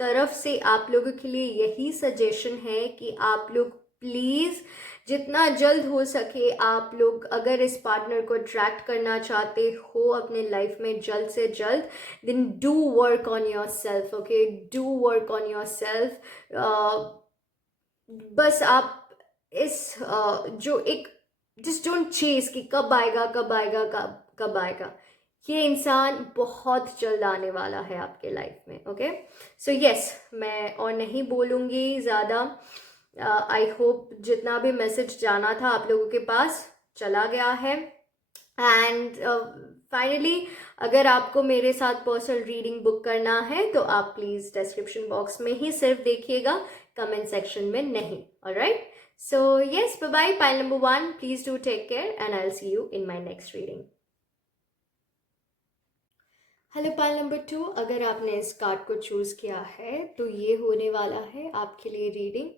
तरफ से आप लोगों के लिए यही सजेशन है कि आप लोग प्लीज़ जितना जल्द हो सके, आप लोग अगर इस पार्टनर को अट्रैक्ट करना चाहते हो अपने लाइफ में जल्द से जल्द, then do work on yourself. Okay, do work on yourself. बस आप इस जो एक जस्ट डोंट चेस कि कब आएगा कब आएगा कब कब आएगा, ये इंसान बहुत जल्द आने वाला है आपके लाइफ में। ओके, सो यस, मैं और नहीं बोलूँगी ज़्यादा। आई होप जितना भी मैसेज जाना था आप लोगों के पास चला गया है। एंड फाइनली, अगर आपको मेरे साथ पर्सनल रीडिंग बुक करना है तो आप प्लीज़ डिस्क्रिप्शन बॉक्स में ही सिर्फ देखिएगा, कमेंट सेक्शन में नहीं। Alright, so yes, bye bye. Pile number 1, please do take care and I will see you in my next reading. Hello pile number 2, अगर आपने इस कार्ड को चूज़ किया है तो ये होने वाला है आपके लिए रीडिंग।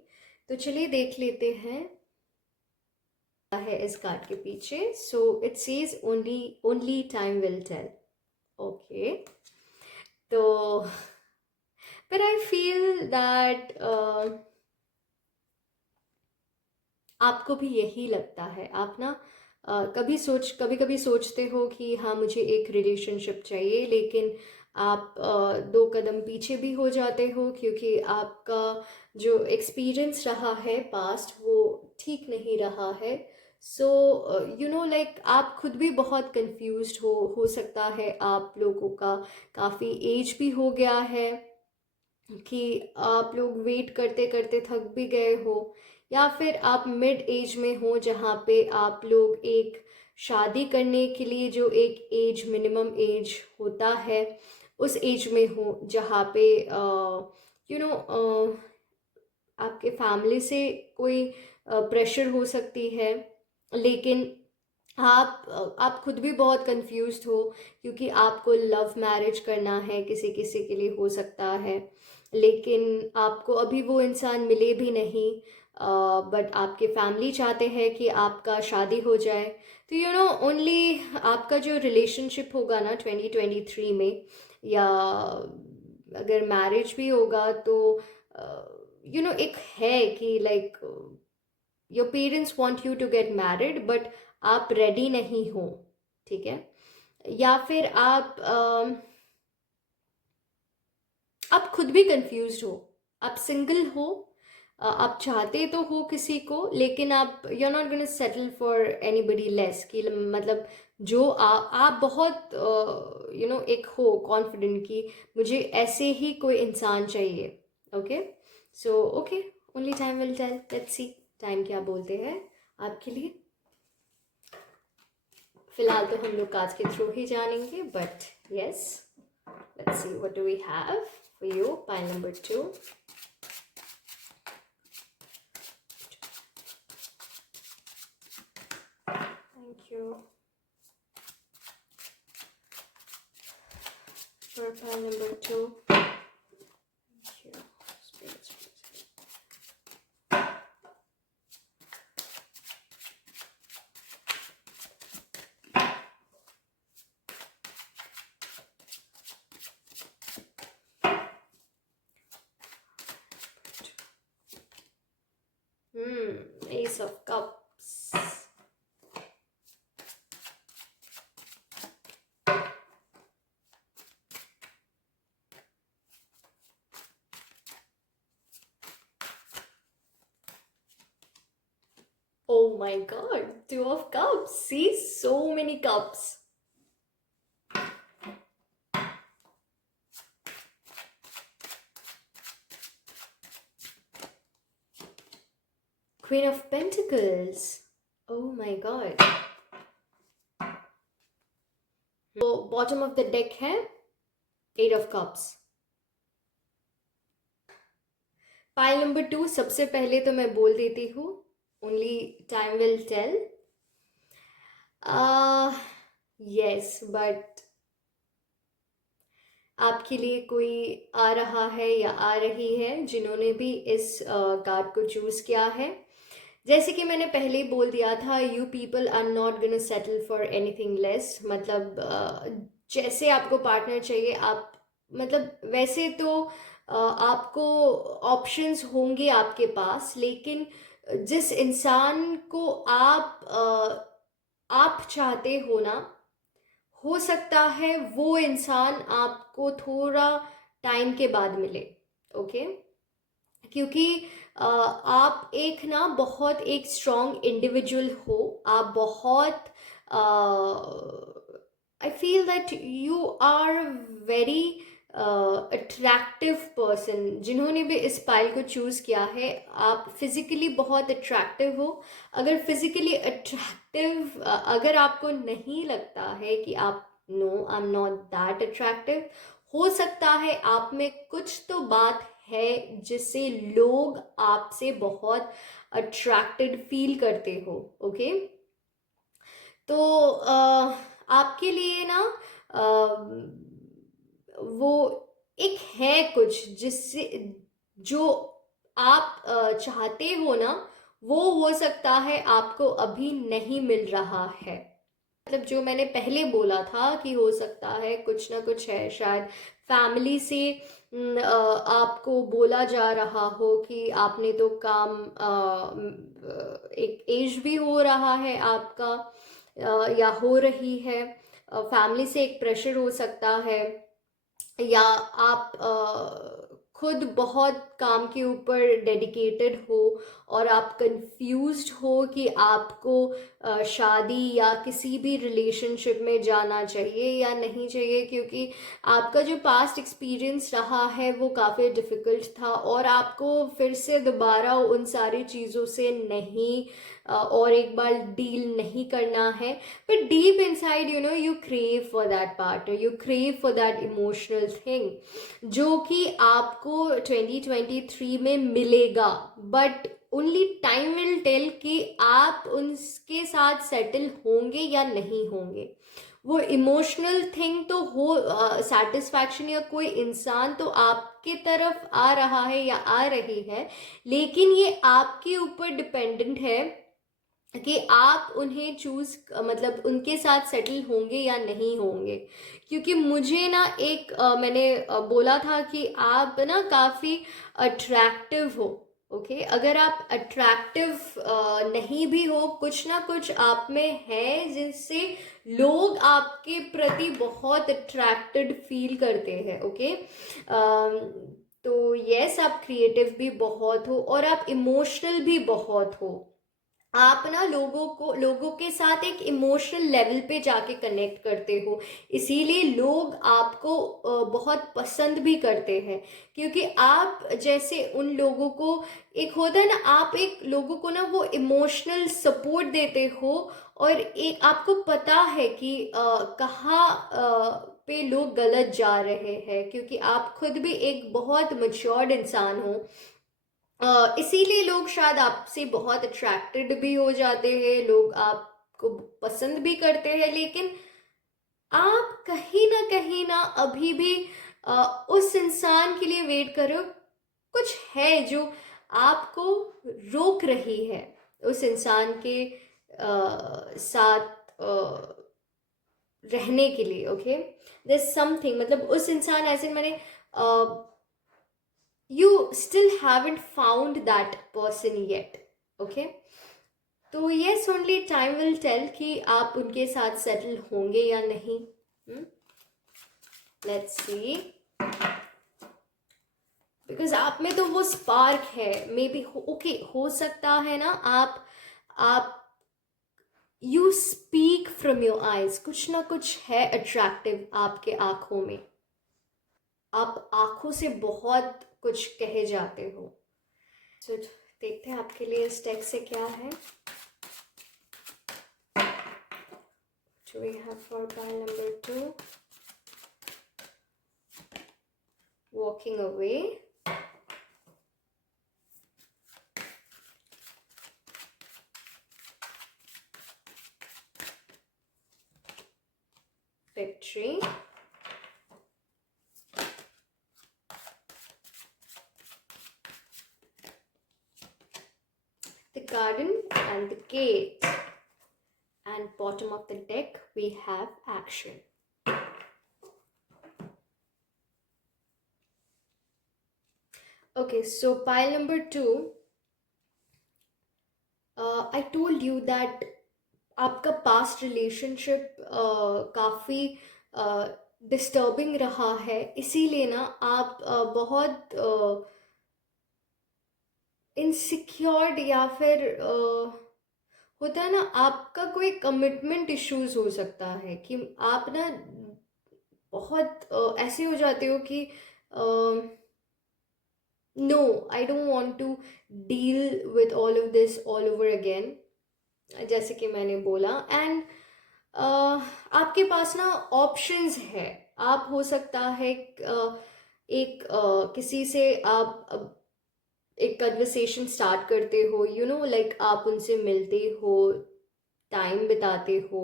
तो चलिए देख लेते हैं है इस कार्ड के पीछे। So it says only only time will tell. Okay, तो पर आई फील दैट आपको भी यही लगता है। आप ना कभी कभी सोचते हो कि हाँ मुझे एक रिलेशनशिप चाहिए, लेकिन आप 2 कदम पीछे भी हो जाते हो क्योंकि आपका जो एक्सपीरियंस रहा है पास्ट वो ठीक नहीं रहा है। सो यू नो लाइक आप खुद भी बहुत कंफ्यूज्ड हो सकता है। आप लोगों का काफ़ी एज भी हो गया है कि आप लोग वेट करते करते थक भी गए हो, या फिर आप मिड एज में हो जहाँ पे आप लोग एक शादी करने के लिए जो एक एज, मिनिमम एज होता है, उस एज में हो जहाँ पे यू नो आपके फैमिली से कोई प्रेशर हो सकती है, लेकिन आप खुद भी बहुत कंफ्यूज्ड हो क्योंकि आपको लव मैरिज करना है, किसी किसी के लिए हो सकता है, लेकिन आपको अभी वो इंसान मिले भी नहीं। बट आपके फैमिली चाहते हैं कि आपका शादी हो जाए। तो यू नो ओनली आपका जो रिलेशनशिप होगा ना 2023 में, या अगर मैरिज भी होगा तो यू नो एक है कि like your parents want you to get married but आप रेडी नहीं हो। ठीक है, या फिर आप खुद भी कंफ्यूज हो, आप सिंगल हो, आप चाहते तो हो किसी को, लेकिन आप you are not gonna settle for anybody less कि मतलब जो आप बहुत यू नो एक हो कॉन्फिडेंट कि मुझे ऐसे ही कोई इंसान चाहिए। Okay, so okay, only time will tell. Let's see time क्या बोलते हैं आपके लिए। फिलहाल तो हम लोग काज के थ्रू ही जानेंगे, but yes, let's see what do we have for you, pile number 2। Thank you for pile number 2. Thank you. Spirits, please. Ace of Cups. Oh my god, 2 of Cups. See, so many cups. Queen of Pentacles. Oh my god. तो bottom of the deck है 8 of Cups. Pile number 2, सबसे पहले तो मैं बोल देती हूँ only time will tell. Yes, but आपके लिए कोई आ रहा है या आ रही है जिन्होंने भी इस कार्ड को चूज़ किया है। जैसे कि मैंने पहले ही बोल दिया था, you people are not gonna settle for anything less. मतलब जैसे आपको पार्टनर चाहिए, आप मतलब वैसे तो आपको ऑप्शंस होंगे आपके पास, लेकिन जिस इंसान को आप चाहते हो ना, हो सकता है वो इंसान आपको थोड़ा टाइम के बाद मिले। ओके, क्योंकि आप एक ना बहुत एक स्ट्रॉन्ग इंडिविजुअल हो। आप बहुत I feel that you are very attractive person. जिन्होंने भी इस पाइल को चूज़ किया है, आप फिजिकली बहुत अट्रैक्टिव हो। अगर फिजिकली अट्रैक्टिव अगर आपको नहीं लगता है कि आप, no I am not that attractive, हो सकता है आप में कुछ तो बात है जिससे लोग आपसे बहुत अट्रैक्टेड फील करते हो। ओके, तो आपके लिए ना वो एक है कुछ जिससे, जो आप चाहते हो ना, वो हो सकता है आपको अभी नहीं मिल रहा है। मतलब जो मैंने पहले बोला था कि हो सकता है कुछ ना कुछ है, शायद फैमिली से आपको बोला जा रहा हो कि आपने तो काम एक एज भी हो रहा है आपका, या हो रही है। फैमिली से एक प्रेशर हो सकता है, या आप खुद बहुत काम के ऊपर डेडिकेटेड हो और आप कंफ्यूज्ड हो कि आपको शादी या किसी भी रिलेशनशिप में जाना चाहिए या नहीं चाहिए, क्योंकि आपका जो पास्ट एक्सपीरियंस रहा है वो काफ़ी डिफ़िकल्ट था और आपको फिर से दोबारा उन सारी चीज़ों से नहीं और एक बार डील नहीं करना है। But deep inside, you crave for that partner, you crave for that emotional thing, जो कि आपको 2023 में मिलेगा। But only time will tell कि आप उनके साथ सेटल होंगे या नहीं होंगे। वो इमोशनल थिंग तो हो, सेटिस्फैक्शन या कोई इंसान तो आपके तरफ आ रहा है या आ रही है, लेकिन ये आपके ऊपर डिपेंडेंट है कि आप उन्हें चूज, मतलब उनके साथ सेटल होंगे या नहीं होंगे। क्योंकि मुझे ना एक मैंने बोला था कि आप ना काफ़ी अट्रैक्टिव हो। ओके, अगर आप अट्रैक्टिव नहीं भी हो, कुछ ना कुछ आप में है जिससे लोग आपके प्रति बहुत अट्रैक्टेड फील करते हैं। ओके, तो यस, आप क्रिएटिव भी बहुत हो और आप इमोशनल भी बहुत हो। आप ना लोगों के साथ एक इमोशनल लेवल पे जाके कनेक्ट करते हो, इसीलिए लोग आपको बहुत पसंद भी करते हैं। क्योंकि आप जैसे उन लोगों को, एक होता है ना, आप एक लोगों को ना वो इमोशनल सपोर्ट देते हो, और एक आपको पता है कि कहाँ पे लोग गलत जा रहे हैं, क्योंकि आप खुद भी एक बहुत मैच्योर्ड इंसान हो। इसीलिए लोग शायद आपसे बहुत अट्रैक्टेड भी हो जाते हैं, लोग आपको पसंद भी करते हैं। लेकिन आप कहीं ना अभी भी उस इंसान के लिए वेट करो। कुछ है जो आपको रोक रही है उस इंसान के साथ रहने के लिए। ओके, देयर समथिंग, मतलब उस इंसान, ऐसे मैंने you still haven't found that person yet. Okay, तो yes, only time will tell कि आप उनके साथ सेटल होंगे या नहीं। Let's see, बिकॉज आप में तो वो स्पार्क है, मे बी। ओके, हो सकता है ना आप you speak from your eyes, कुछ ना कुछ है अट्रैक्टिव आपके आंखों में। आप आंखों से बहुत कुछ कहे जाते हो। तो देखते हैं आपके लिए इस टेक्स्ट से क्या है। Do we have for pile number 2? Walking away. Victory. garden and the gate. And bottom of the deck, we have action. Okay, so pile number 2. I told you that आपका पास्ट रिलेशनशिप काफ़ी disturbing रहा है, इसीलिए ना आप बहुत insecured या फिर होता है ना, आपका कोई कमिटमेंट इश्यूज हो सकता है कि आप ना बहुत ऐसे हो जाते हो कि no, I don't want to deal with all of this all over again, जैसे कि मैंने बोला। एंड आपके पास ना ऑप्शंस है। आप हो सकता है एक किसी से आप एक कन्वर्सेशन स्टार्ट करते हो, यू नो, लाइक आप उनसे मिलते हो, टाइम बिताते हो,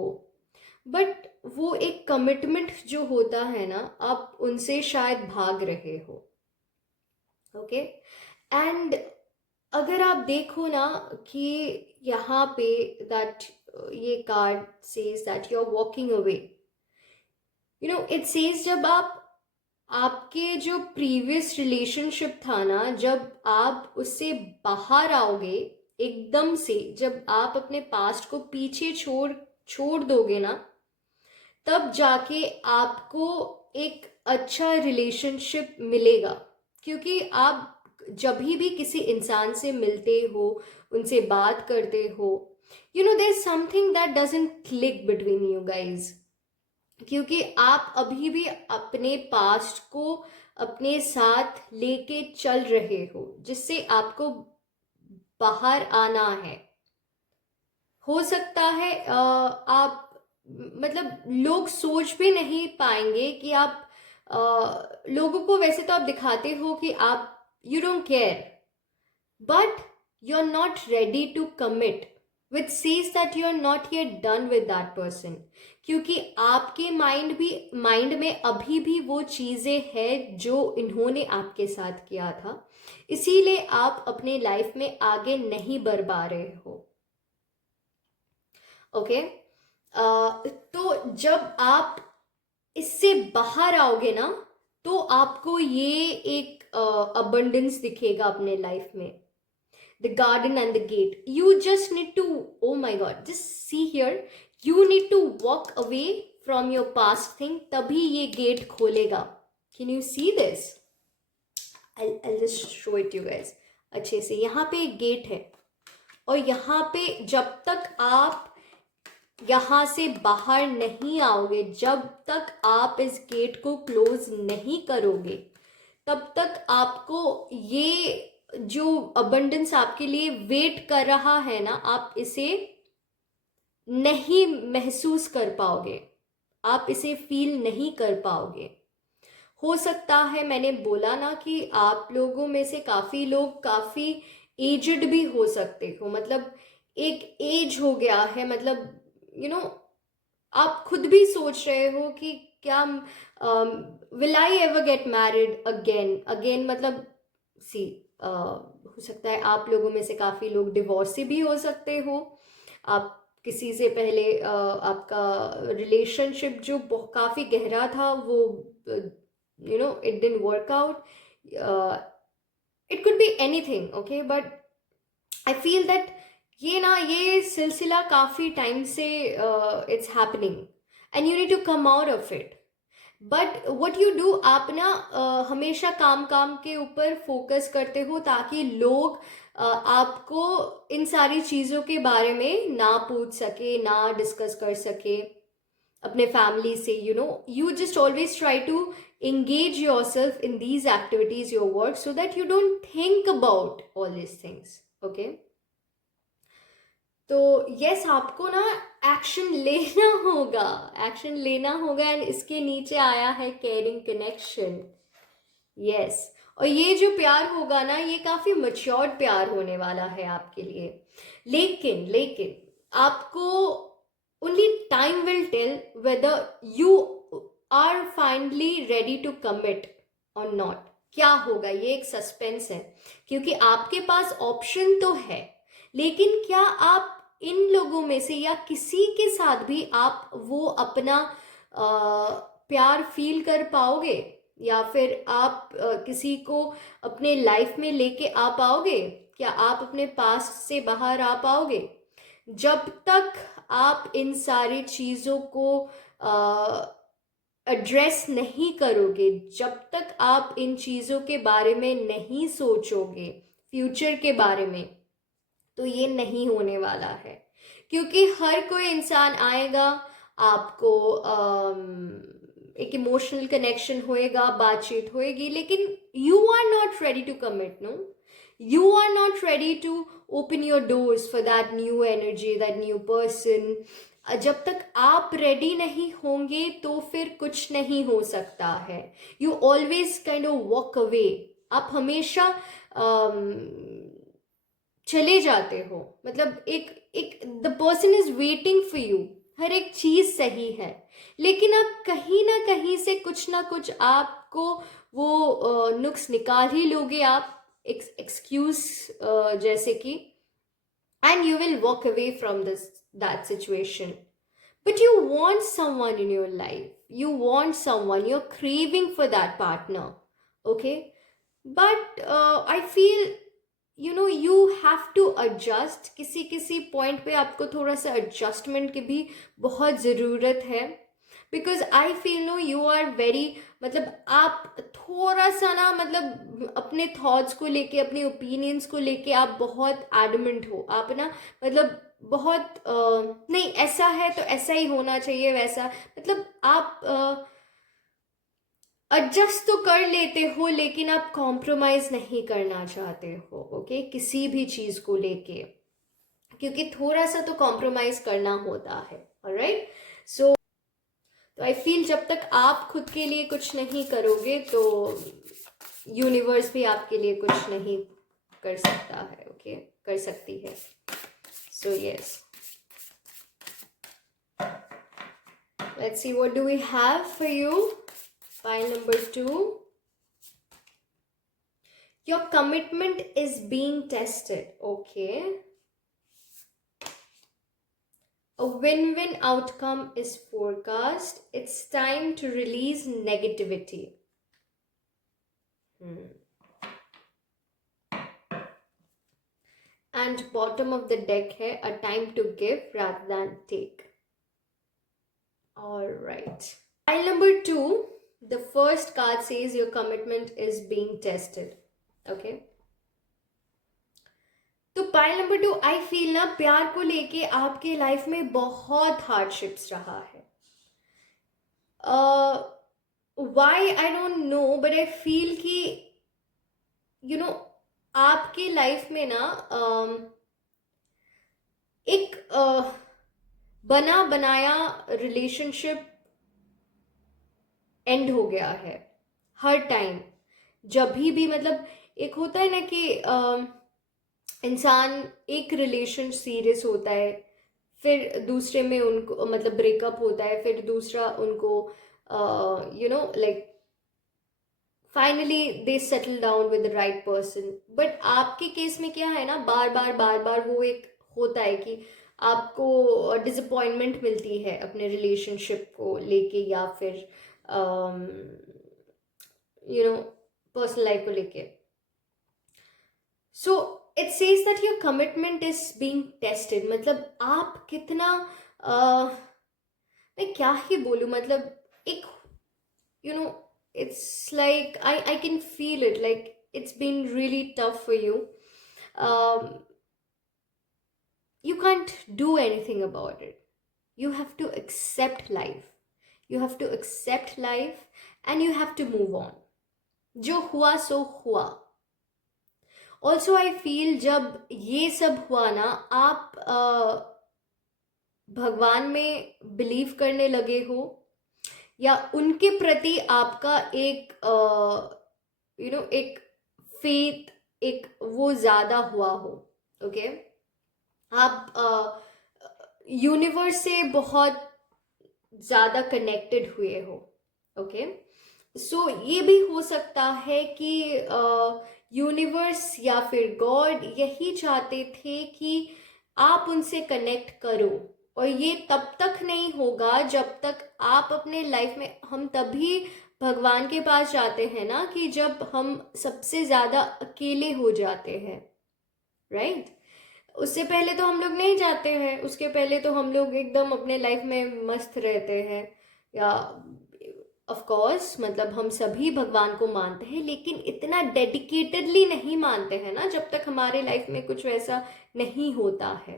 बट वो एक कमिटमेंट जो होता है ना, आप उनसे शायद भाग रहे हो। ओके, एंड अगर आप देखो ना कि यहाँ पे दैट ये card says that you are walking away, you know, it says जब आप आपके जो प्रीवियस रिलेशनशिप था ना, जब आप उससे बाहर आओगे एकदम से, जब आप अपने पास्ट को पीछे छोड़ छोड़ दोगे ना, तब जाके आपको एक अच्छा रिलेशनशिप मिलेगा। क्योंकि आप जब भी किसी इंसान से मिलते हो, उनसे बात करते हो, you know, there is something that doesn't click between you guys. क्योंकि आप अभी भी अपने पास्ट को अपने साथ लेके चल रहे हो, जिससे आपको बाहर आना है। हो सकता है आप, मतलब लोग सोच भी नहीं पाएंगे कि आप लोगों को वैसे तो आप दिखाते हो कि आप you don't care, but you are not ready to commit, which says that you are not yet done with that person. क्योंकि आपके माइंड में अभी भी वो चीज़ें हैं जो इन्होंने आपके साथ किया था, इसीलिए आप अपने लाइफ में आगे नहीं बढ़ पा रहे हो। ओके, तो जब आप इससे बाहर आओगे ना, तो आपको ये एक अबंडेंस दिखेगा अपने लाइफ में। The garden and the gate, you just need to, oh my god, just see here, you need to walk away from your past thing, तभी ये गेट खोलेगा। Can you see this? I just show it you guys अच्छे से। यहाँ पे एक gate है, और यहाँ पे जब तक आप यहाँ से बाहर नहीं आओगे, जब तक आप इस गेट को क्लोज नहीं करोगे, तब तक आपको ये जो अबंडेंस आपके लिए वेट कर रहा है ना, आप इसे नहीं महसूस कर पाओगे, आप इसे फील नहीं कर पाओगे। हो सकता है, मैंने बोला ना कि आप लोगों में से काफ़ी लोग काफ़ी एजड भी हो सकते हो, मतलब एक एज हो गया है, मतलब यू नो, आप खुद भी सोच रहे हो कि क्या will I ever get married again again, मतलब सी हो सकता है आप लोगों में से काफ़ी लोग डिवोर्सी भी हो सकते हो। आप किसी से पहले आपका रिलेशनशिप जो काफ़ी गहरा था, वो you know it didn't work out, it could be anything. Okay, but I feel that ये सिलसिला काफ़ी टाइम से it's happening, and you need to come out of it. But what you do, आप ना हमेशा काम काम के ऊपर फोकस करते हो, ताकि लोग आपको इन सारी चीज़ों के बारे में ना पूछ सके, ना डिस्कस कर सके अपने फैमिली से। You know, you just always try to engage yourself in these activities, your work, so that you don't think about all these things. Okay, तो यस, आपको ना एक्शन लेना होगा, एक्शन लेना होगा। एंड इसके नीचे आया है केयरिंग कनेक्शन। यस, और ये जो प्यार होगा ना, ये काफ़ी मच्योर्ड प्यार होने वाला है आपके लिए। लेकिन लेकिन आपको only time will tell whether you are finally ready to commit और नॉट। क्या होगा, ये एक सस्पेंस है, क्योंकि आपके पास ऑप्शन तो है, लेकिन क्या आप इन लोगों में से या किसी के साथ भी आप वो अपना प्यार फील कर पाओगे, या फिर आप किसी को अपने लाइफ में लेके आ पाओगे? क्या आप अपने पास्ट से बाहर आ पाओगे? जब तक आप इन सारी चीज़ों को एड्रेस नहीं करोगे, जब तक आप इन चीज़ों के बारे में नहीं सोचोगे, फ्यूचर के बारे में, तो ये नहीं होने वाला है। क्योंकि हर कोई इंसान आएगा, आपको एक इमोशनल कनेक्शन होएगा, बातचीत होएगी, लेकिन you are not ready to commit, no, you are not ready to open your doors for that new energy, that new person. जब तक आप रेडी नहीं होंगे तो फिर कुछ नहीं हो सकता है. You always kind of walk away. आप हमेशा चले जाते हो, मतलब एक एक the person is waiting for you, हर एक चीज सही है, लेकिन आप कहीं ना कहीं से कुछ ना कुछ आपको वो नुक्स निकाल ही लोगे आप, एक्सक्यूज जैसे कि, and you will walk away from that situation. But you want someone in your life, you want someone, you're craving for that partner, okay? But I feel you have to adjust. किसी किसी point पे आपको थोड़ा सा adjustment की भी बहुत ज़रूरत है, because I feel you are very, मतलब आप थोड़ा सा ना, मतलब अपने थॉट्स को लेके, अपने ओपिनियंस को लेके आप बहुत एडमेंट हो, आप ना, मतलब बहुत नहीं ऐसा है तो ऐसा ही होना चाहिए, वैसा, मतलब आप एडजस्ट तो कर लेते हो लेकिन आप कॉम्प्रोमाइज़ नहीं करना चाहते हो, ओके, किसी भी चीज़ को लेके, क्योंकि थोड़ा सा तो कॉम्प्रोमाइज़ करना होता है, ऑलराइट? सो आई फील जब तक आप खुद के लिए कुछ नहीं करोगे तो यूनिवर्स भी आपके लिए कुछ नहीं कर सकता है, ओके, कर सकती है. So yes, let's see what do we have for you. Pile number 2. Your commitment is being tested. Okay. A win-win outcome is forecast. It's time to release negativity. And bottom of the deck hai, a time to give rather than take. All right. Pile number 2. The first card says your commitment is being tested. Okay. तो pile number 2, I feel ना प्यार को लेके आपके life में बहुत hardships रहा है. Why I don't know, but I feel कि आपके लाइफ में ना एक बना बनाया रिलेशनशिप एंड हो गया है हर टाइम. जब भी मतलब एक होता है ना कि इंसान एक रिलेशन सीरियस होता है, फिर दूसरे में उनको मतलब ब्रेकअप होता है, फिर दूसरा उनको like finally they settle down with the right person. But आपके केस में क्या है ना, बार बार वो एक होता है कि आपको डिसअपॉइंटमेंट मिलती है अपने रिलेशनशिप को लेके, या फिर पर्सनल लाइफ को लेके. सो it says that your commitment is being tested. मतलब आप कितना मैं क्या ही बोलूँ, मतलब एक it's like I can feel it, like it's been really tough for you. You can't do anything about it. You have to accept life. You have to accept life and you have to move on. जो हुआ सो हुआ. Also I feel जब ये सब हुआ ना, आप भगवान में बिलीव करने लगे हो, या उनके प्रति आपका एक एक फेथ, एक वो ज़्यादा हुआ हो, ओके? आप यूनिवर्स से बहुत ज़्यादा कनेक्टेड हुए हो, ओके? सो ये भी हो सकता है कि यूनिवर्स या फिर गॉड यही चाहते थे कि आप उनसे कनेक्ट करो। और ये तब तक नहीं होगा जब तक आप अपने लाइफ में, हम तभी भगवान के पास जाते हैं ना कि जब हम सबसे ज़्यादा अकेले हो जाते हैं, राइट? उससे पहले तो हम लोग नहीं जाते हैं, उसके पहले तो हम लोग एकदम अपने लाइफ में मस्त रहते हैं। या ऑफ कोर्स मतलब हम सभी भगवान को मानते हैं, लेकिन इतना डेडिकेटेडली नहीं मानते हैं ना जब तक हमारे लाइफ में कुछ वैसा नहीं होता है।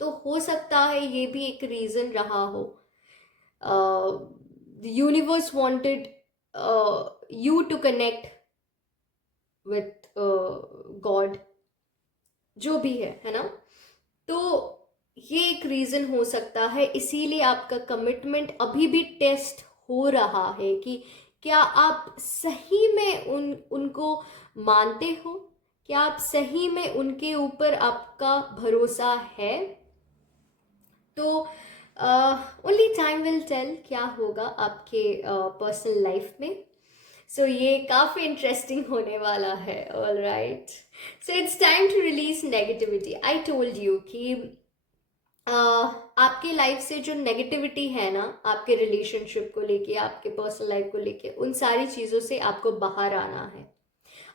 तो हो सकता है ये भी एक रीज़न रहा हो। The universe wanted you to connect with God, जो भी है ना? तो ये एक रीज़न हो सकता है, इसीलिए आपका कमिटमेंट अभी भी टेस्ट हो रहा है कि क्या आप सही में उनको मानते हो, क्या आप सही में उनके ऊपर आपका भरोसा है। तो ओनली टाइम विल टेल क्या होगा आपके पर्सनल लाइफ में। सो ये काफ़ी इंटरेस्टिंग होने वाला है। All right, so it's time to release negativity. I told you कि आपके लाइफ से जो नेगेटिविटी है ना, आपके रिलेशनशिप को लेके, आपके पर्सनल लाइफ को लेके, उन सारी चीज़ों से आपको बाहर आना है।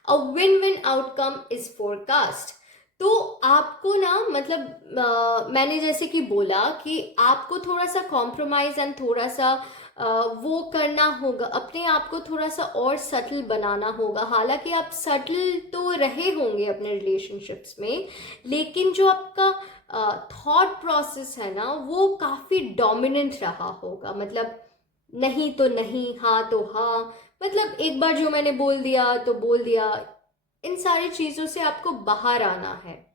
A win win outcome is forecast. तो आपको ना मतलब मैंने जैसे कि बोला कि आपको थोड़ा सा कॉम्प्रोमाइज एंड थोड़ा सा वो करना होगा, अपने आप को थोड़ा सा और सटल बनाना होगा। हालांकि आप सटल तो रहे होंगे अपने रिलेशनशिप्स में, लेकिन जो आपका थॉट प्रोसेस है ना वो काफ़ी डोमिनेंट रहा होगा। मतलब नहीं तो नहीं, हाँ तो हाँ, मतलब एक बार जो मैंने बोल दिया तो बोल दिया। इन सारी चीज़ों से आपको बाहर आना है।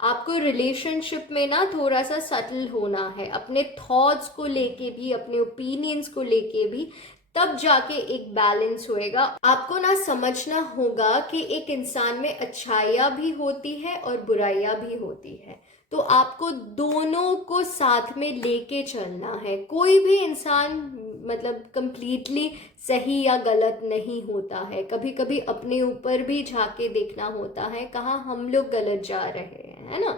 आपको रिलेशनशिप में ना थोड़ा सा सटल होना है, अपने थॉट्स को लेके भी, अपने ओपिनियंस को लेके भी, तब जाके एक बैलेंस होएगा। आपको ना समझना होगा कि एक इंसान में अच्छाइयाँ भी होती है और बुराइयाँ भी होती है, तो आपको दोनों को साथ में लेके चलना है। कोई भी इंसान मतलब कंप्लीटली सही या गलत नहीं होता है। कभी कभी अपने ऊपर भी झांके देखना होता है, कहाँ हम लोग गलत जा रहे हैं, है ना?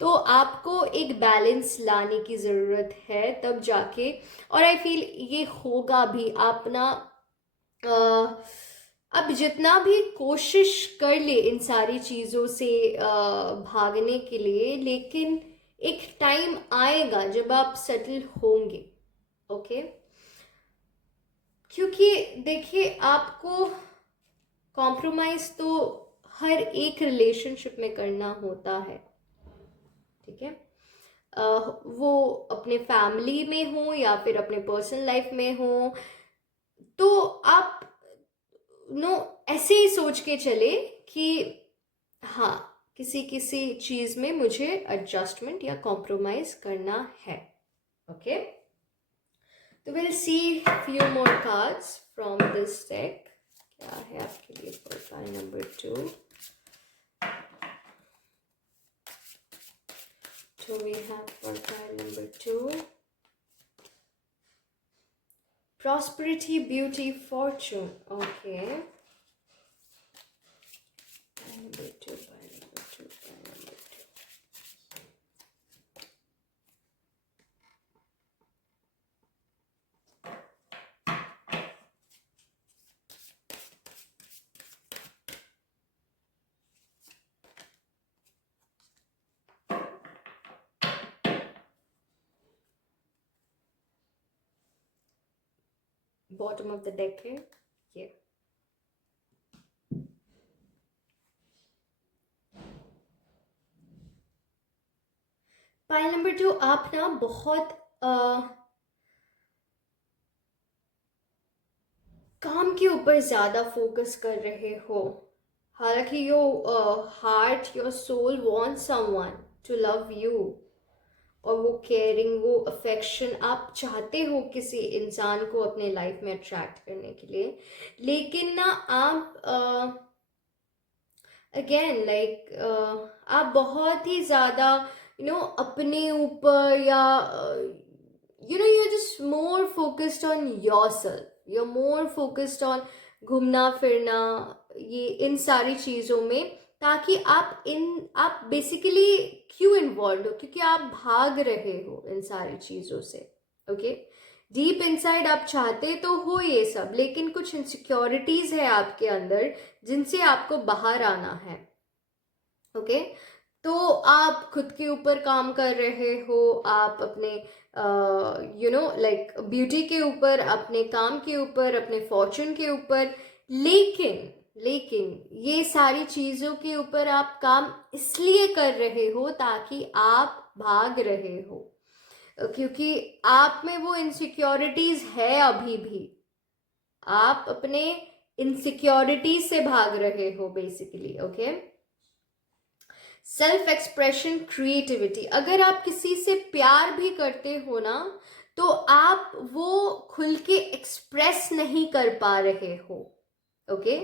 तो आपको एक बैलेंस लाने की ज़रूरत है तब जाके। और आई फील ये होगा भी। आप ना अब जितना भी कोशिश कर ले इन सारी चीज़ों से भागने के लिए, लेकिन एक टाइम आएगा जब आप सेटल होंगे। ओके, क्योंकि देखिए आपको कॉम्प्रोमाइज़ तो हर एक रिलेशनशिप में करना होता है, ठीक है? वो अपने फैमिली में हो या फिर अपने पर्सनल लाइफ में हो। तो आप नो ऐसे ही सोच के चले कि हाँ, किसी किसी चीज़ में मुझे एडजस्टमेंट या कॉम्प्रोमाइज़ करना है। ओके, तो will see few more cards from this deck. क्या है आपके लिए profile number 2? So we have profile number 2. Prosperity, beauty, fortune. Okay. Pile number 2, pile number 2, pile number 2. Bottom of the deck है ये। Pile number 2, आप ना बहुत काम के ऊपर ज़्यादा फोकस कर रहे हो। हालांकि your heart, your soul wants someone to love you, और वो केयरिंग, वो अफेक्शन आप चाहते हो किसी इंसान को अपने लाइफ में अट्रैक्ट करने के लिए। लेकिन ना आप अगेन लाइक आप बहुत ही ज़्यादा अपने ऊपर या you're just more focused on yourself, you're more focused on घूमना फिरना, ये इन सारी चीज़ों में, ताकि आप बेसिकली क्यों इन्वॉल्व हो, क्योंकि आप भाग रहे हो इन सारी चीज़ों से। ओके, डीप इनसाइड आप चाहते तो हो ये सब, लेकिन कुछ इनसिक्योरिटीज है आपके अंदर जिनसे आपको बाहर आना है। ओके, तो आप खुद के ऊपर काम कर रहे हो, आप अपने लाइक ब्यूटी के ऊपर, अपने काम के ऊपर, अपने फॉर्चून के ऊपर, लेकिन ये सारी चीज़ों के ऊपर आप काम इसलिए कर रहे हो ताकि आप भाग रहे हो, क्योंकि आप में वो इनसिक्योरिटीज है अभी भी। आप अपने इनसिक्योरिटीज से भाग रहे हो basically. Okay, self expression, creativity, अगर आप किसी से प्यार भी करते हो ना, तो आप वो खुल के एक्सप्रेस नहीं कर पा रहे हो। ओके,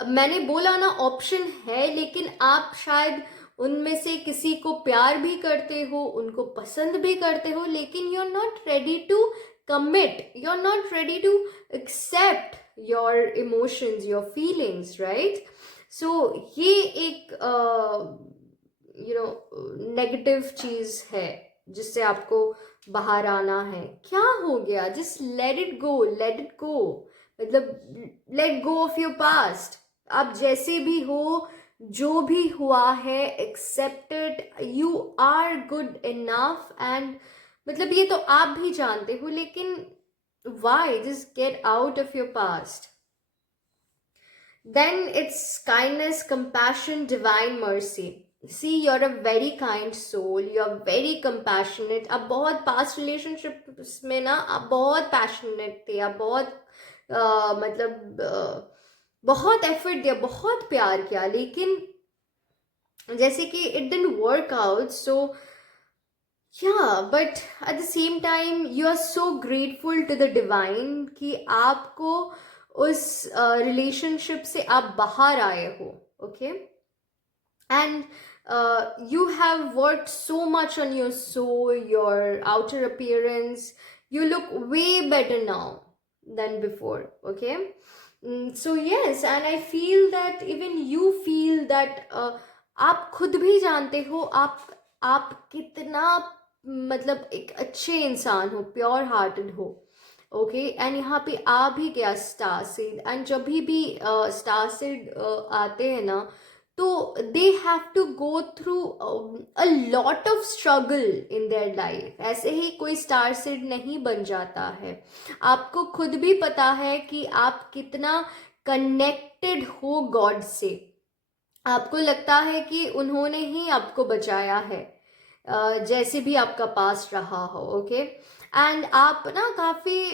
मैंने बोला ना ऑप्शन है, लेकिन आप शायद उनमें से किसी को प्यार भी करते हो, उनको पसंद भी करते हो, लेकिन you are not ready to commit, you are not ready to accept your emotions, your feelings, right? So ये एक नेगेटिव चीज है जिससे आपको बाहर आना है। क्या हो गया? Just let it go, let it go, मतलब let go of your past. आप जैसे भी हो, जो भी हुआ है, accept it, you are good enough, and मतलब ये तो आप भी जानते हो, लेकिन why? Just get out of your past. Then it's kindness, compassion, divine mercy. See, you're a very kind soul, you're very compassionate. आप बहुत past relationships में ना आप बहुत passionate थे, आप बहुत बहुत एफर्ट दिया, बहुत प्यार किया, लेकिन जैसे कि it didn't work out. So but at the same time you are so grateful to the divine कि आपको उस रिलेशनशिप से आप बाहर आए हो। Okay, and you have worked so much on your soul, your outer appearance. You look way better now than before. Okay, so yes, and I feel that even you feel that आप खुद भी जानते हो आप कितना मतलब एक अच्छे इंसान हो, प्योर हार्टेड हो। ओके, एंड यहाँ पे आ भी गया स्टार सीड, एंड जब भी स्टार सीड आते हैं ना, तो they have to go through a lot of struggle in their life. ऐसे ही कोई स्टार सीड नहीं बन जाता है। आपको खुद भी पता है कि आप कितना कनेक्टेड हो गॉड से। आपको लगता है कि उन्होंने ही आपको बचाया है, जैसे भी आपका पास रहा हो। ओके, एंड आप ना काफ़ी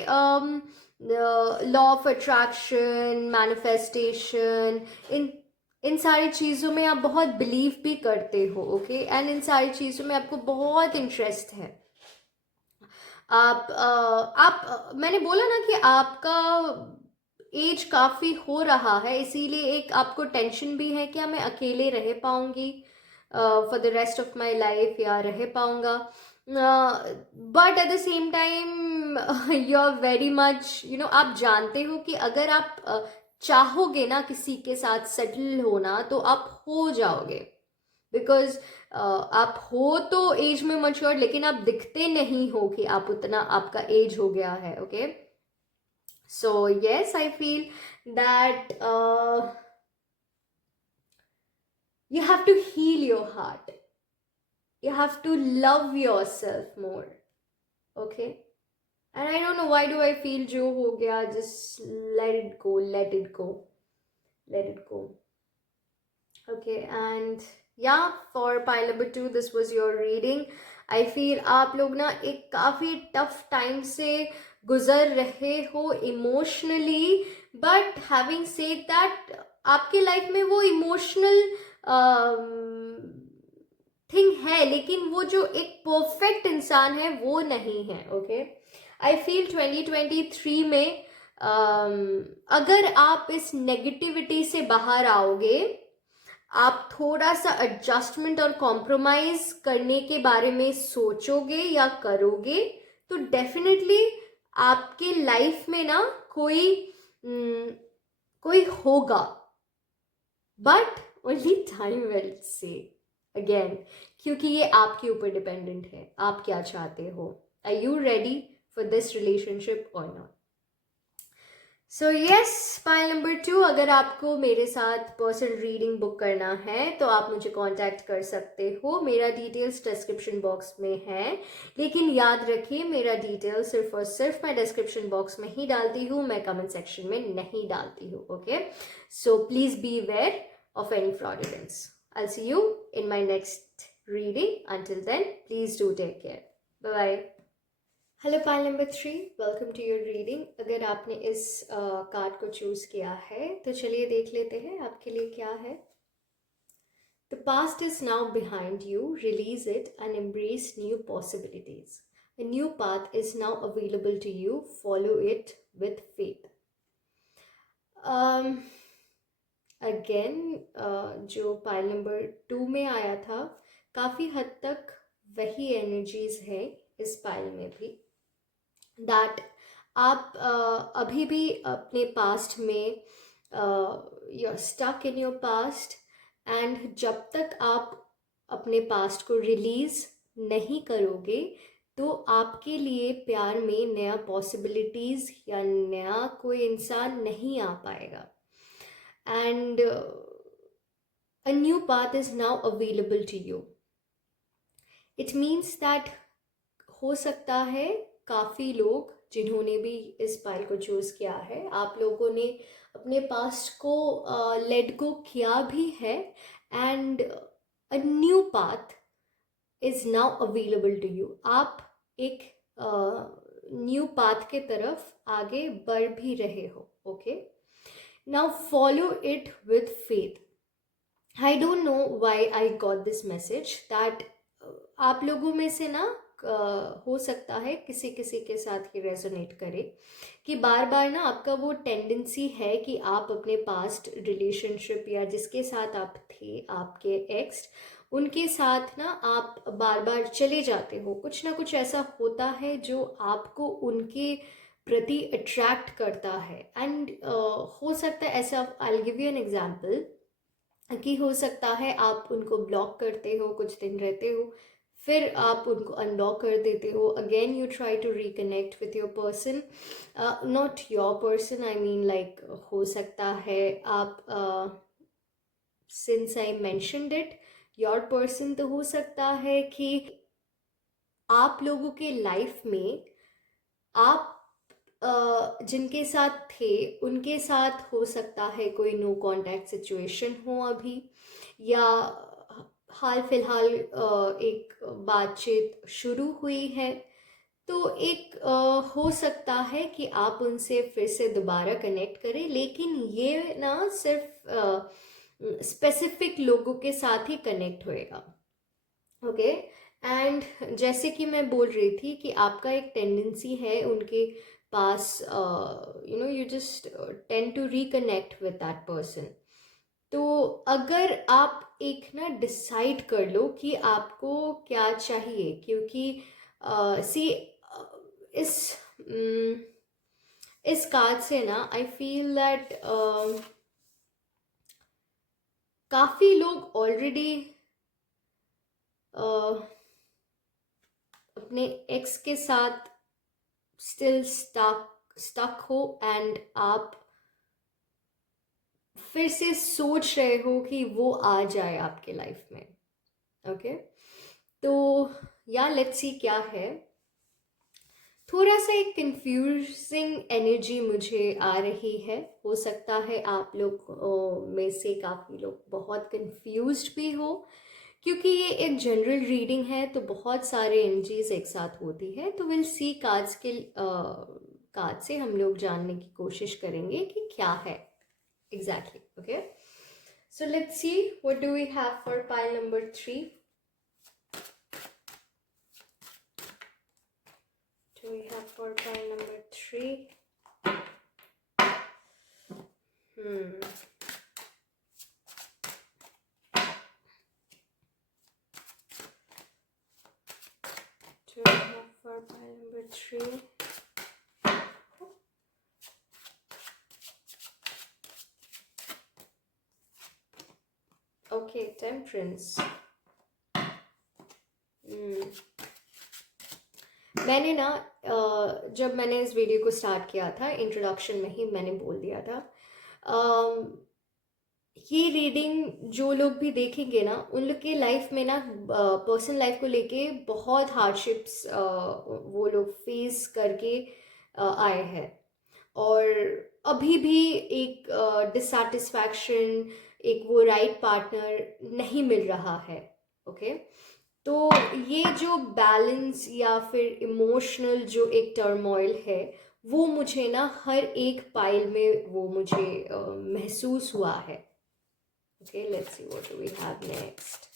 लॉ ऑफ अट्रैक्शन, मैनिफेस्टेशन, इन सारी चीज़ों में आप बहुत बिलीव भी करते हो। ओके, एंड इन सारी चीज़ों में आपको बहुत इंटरेस्ट है। मैंने बोला ना कि आपका एज काफ़ी हो रहा है, इसीलिए एक आपको टेंशन भी है कि मैं अकेले रह पाऊंगी for the rest of my life, या रह पाऊंगा। But at the same time you are very much आप जानते हो कि अगर आप चाहोगे ना किसी के साथ सेटल होना, तो आप हो जाओगे। बिकॉज आप हो तो एज में मच्योर, लेकिन आप दिखते नहीं हो कि आप उतना आपका एज हो गया है। Okay, so yes, I feel that you have to heal your heart, you have to love yourself more. Okay, and I don't know why do I feel jo ho gaya, just let it go, let it go, let it go. Okay, and yeah, for pile number 2 this was your reading. I feel आप लोग ना एक काफ़ी tough time से गुजर रहे हो emotionally, but having said that आपके लाइफ में वो इमोशनल थिंग है, लेकिन वो जो एक परफेक्ट इंसान है वो नहीं है। ओके, आई फील 2023 में अगर आप इस नेगेटिविटी से बाहर आओगे, आप थोड़ा सा एडजस्टमेंट और कॉम्प्रोमाइज करने के बारे में सोचोगे या करोगे, तो डेफिनेटली आपके लाइफ में ना कोई होगा but only time will say again, क्योंकि ये आपके ऊपर डिपेंडेंट है, आप क्या चाहते हो। Are you ready for this relationship और not? So yes, pile number 2, अगर आपको मेरे साथ पर्सनल रीडिंग बुक करना है तो आप मुझे कांटेक्ट कर सकते हो। मेरा डिटेल्स डिस्क्रिप्शन बॉक्स में है, लेकिन याद रखिए मेरा डिटेल्स सिर्फ और सिर्फ मैं डिस्क्रिप्शन बॉक्स में ही डालती हूँ, मैं कमेंट सेक्शन में नहीं डालती हूँ। Okay, so please be aware of any fraudulence. I'll see you in my next reading. Until then, please do take care. Bye bye. Hello pile number 3, welcome to your reading. अगर आपने इस card को choose किया है तो चलिए देख लेते हैं आपके लिए क्या है। The past is now behind you, release it and embrace new possibilities. A new path is now available to you, follow it with faith. Again जो पाइल नंबर 2 में आया था, काफ़ी हद तक वही एनर्जीज है इस पाइल में भी, दैट आप अभी भी अपने पास्ट में you are stuck in your past, and जब तक आप अपने पास्ट को रिलीज नहीं करोगे तो आपके लिए प्यार में नया पॉसिबिलिटीज़ या नया कोई इंसान नहीं आ पाएगा। And a new path is now available to you. It means that हो सकता है काफ़ी लोग जिन्होंने भी इस पाइल को चूज़ किया है, आप लोगों ने अपने पास्ट को लेट गो किया भी है, and a new path is now available to you. आप एक न्यू पाथ के तरफ आगे बढ़ भी रहे हो। Okay, now follow it with faith. I don't know why I got this message that आप लोगों में से ना हो सकता है किसी किसी के साथ ये रेजोनेट करे कि बार बार ना आपका वो टेंडेंसी है कि आप अपने पास्ट रिलेशनशिप या जिसके साथ आप थे, आपके एक्स, उनके साथ ना आप बार बार चले जाते हो। कुछ ना कुछ ऐसा होता है जो आपको उनके प्रति अट्रैक्ट करता है, एंड हो सकता है ऐसा, I give you an example, कि हो सकता है आप उनको ब्लॉक करते हो, कुछ दिन रहते हो, फिर आप उनको अनब्लॉक कर देते हो, again you try to reconnect with your person, not your person, I mean like हो सकता है आप since I mentioned it your person, तो हो सकता है कि आप लोगों के लाइफ में आप जिनके साथ थे उनके साथ हो सकता है कोई नो कांटेक्ट सिचुएशन हो अभी, या हाल फिलहाल एक बातचीत शुरू हुई है, तो एक हो सकता है कि आप उनसे फिर से दोबारा कनेक्ट करें, लेकिन ये ना सिर्फ स्पेसिफिक लोगों के साथ ही कनेक्ट होएगा। ओके, एंड जैसे कि मैं बोल रही थी कि आपका एक टेंडेंसी है उनके पास, you know, you just tend to reconnect with that person. तो अगर आप एक ना डिसाइड कर लो कि आपको क्या चाहिए, क्योंकि सी इस इस कार्ड से ना आई फील दैट काफ़ी लोग ऑलरेडी अपने एक्स के साथ स्टिल स्टक हो, एंड आप फिर से सोच रहे हो कि वो आ जाए आपके लाइफ में। ओके, तो या लेट्स सी क्या है। थोड़ा सा एक कंफ्यूजिंग एनर्जी मुझे आ रही है, हो सकता है आप लोग में से काफ़ी लोग बहुत कंफ्यूज्ड भी हो, क्योंकि ये एक जनरल रीडिंग है तो बहुत सारे एनर्जीज एक साथ होती है। तो विल सी कार्ड्स के कार्ड से हम लोग जानने की कोशिश करेंगे कि क्या है exactly. Okay, so let's see what do we have for pile number 3। Do we have for pile number 3? Do we have for pile number 3? Okay, temperance. मैंने ना जब मैंने इस वीडियो को स्टार्ट किया था, इंट्रोडक्शन में ही मैंने बोल दिया था, अम, ये रीडिंग जो लोग भी देखेंगे ना, उन लोग के लाइफ में ना पर्सनल लाइफ को लेके बहुत हार्डशिप्स वो लोग फेस करके आए हैं। और अभी भी एक डिससेटिस्फैक्शन, एक वो राइट पार्टनर नहीं मिल रहा है। ओके, तो ये जो बैलेंस या फिर इमोशनल जो एक टर्मोइल है, वो मुझे ना हर एक पाइल में वो मुझे महसूस हुआ है। Okay, let's see what do we have next.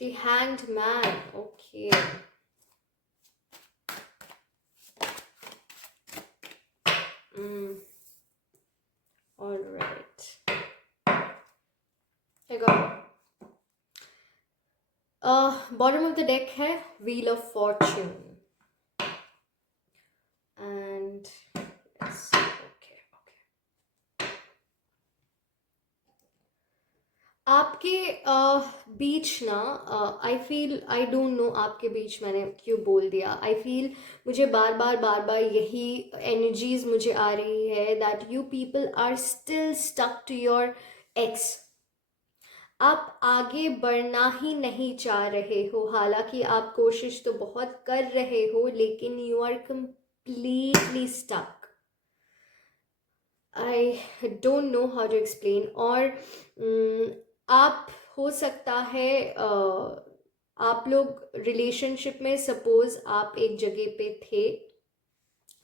The Hanged Man. Okay. All right. I got bottom of the deck है Wheel of Fortune. And yes, okay. आपके बीच ना, आई डोंट नो आपके बीच मैंने क्यों बोल दिया, आई फील मुझे बार बार यही एनर्जीज मुझे आ रही है that you people are still stuck to your ex. आप आगे बढ़ना ही नहीं चाह रहे हो, हालांकि आप कोशिश तो बहुत कर रहे हो, लेकिन you are completely stuck. I don't know how to explain. और आप हो सकता है आप लोग रिलेशनशिप में, सपोज आप एक जगह पे थे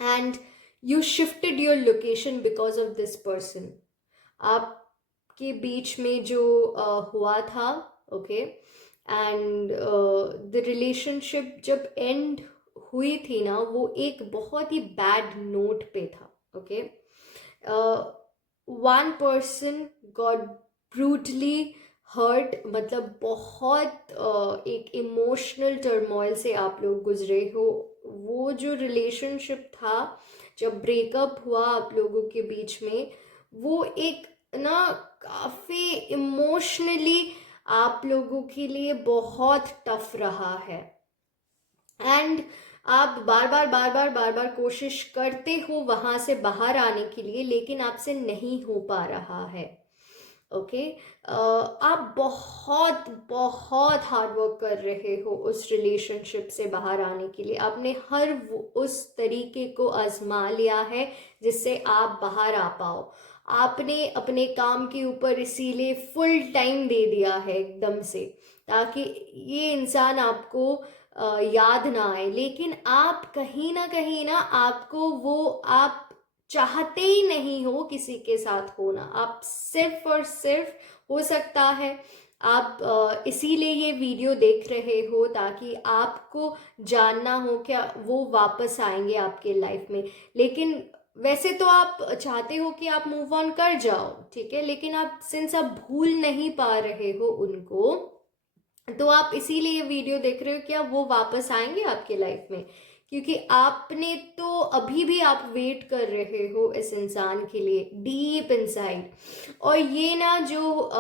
and you shifted your location because of this person. आपके बीच में जो हुआ था, ओके, एंड द रिलेशनशिप जब एंड हुई थी ना, वो एक बहुत ही बैड नोट पे था। Okay, one person got brutally hurt, मतलब बहुत एक इमोशनल टर्मोइल से आप लोग गुजरे हो। वो जो रिलेशनशिप था, जब ब्रेकअप हुआ आप लोगों के बीच में, वो एक ना काफ़ी इमोशनली आप लोगों के लिए बहुत टफ रहा है। एंड आप बार बार कोशिश करते हो वहाँ से बाहर आने के लिए, लेकिन आपसे नहीं हो पा रहा है। ओके, आप बहुत बहुत हार्ड वर्क कर रहे हो उस रिलेशनशिप से बाहर आने के लिए। आपने हर उस तरीके को आजमा लिया है जिससे आप बाहर आ पाओ। आपने अपने काम के ऊपर इसीलिए फुल टाइम दे दिया है एकदम से, ताकि ये इंसान आपको याद ना आए। लेकिन आप कहीं ना आपको वो, आप चाहते ही नहीं हो किसी के साथ होना। आप सिर्फ और सिर्फ, हो सकता है आप इसीलिए ये वीडियो देख रहे हो ताकि आपको जानना हो क्या वो वापस आएंगे आपके लाइफ में। लेकिन वैसे तो आप चाहते हो कि आप मूव ऑन कर जाओ, ठीक है, लेकिन आप सिंस आप भूल नहीं पा रहे हो उनको, तो आप इसीलिए ये वीडियो देख रहे हो क्या वो वापस आएंगे आपके लाइफ में। क्योंकि आपने तो अभी भी आप वेट कर रहे हो इस इंसान के लिए डीप इनसाइड। और ये ना जो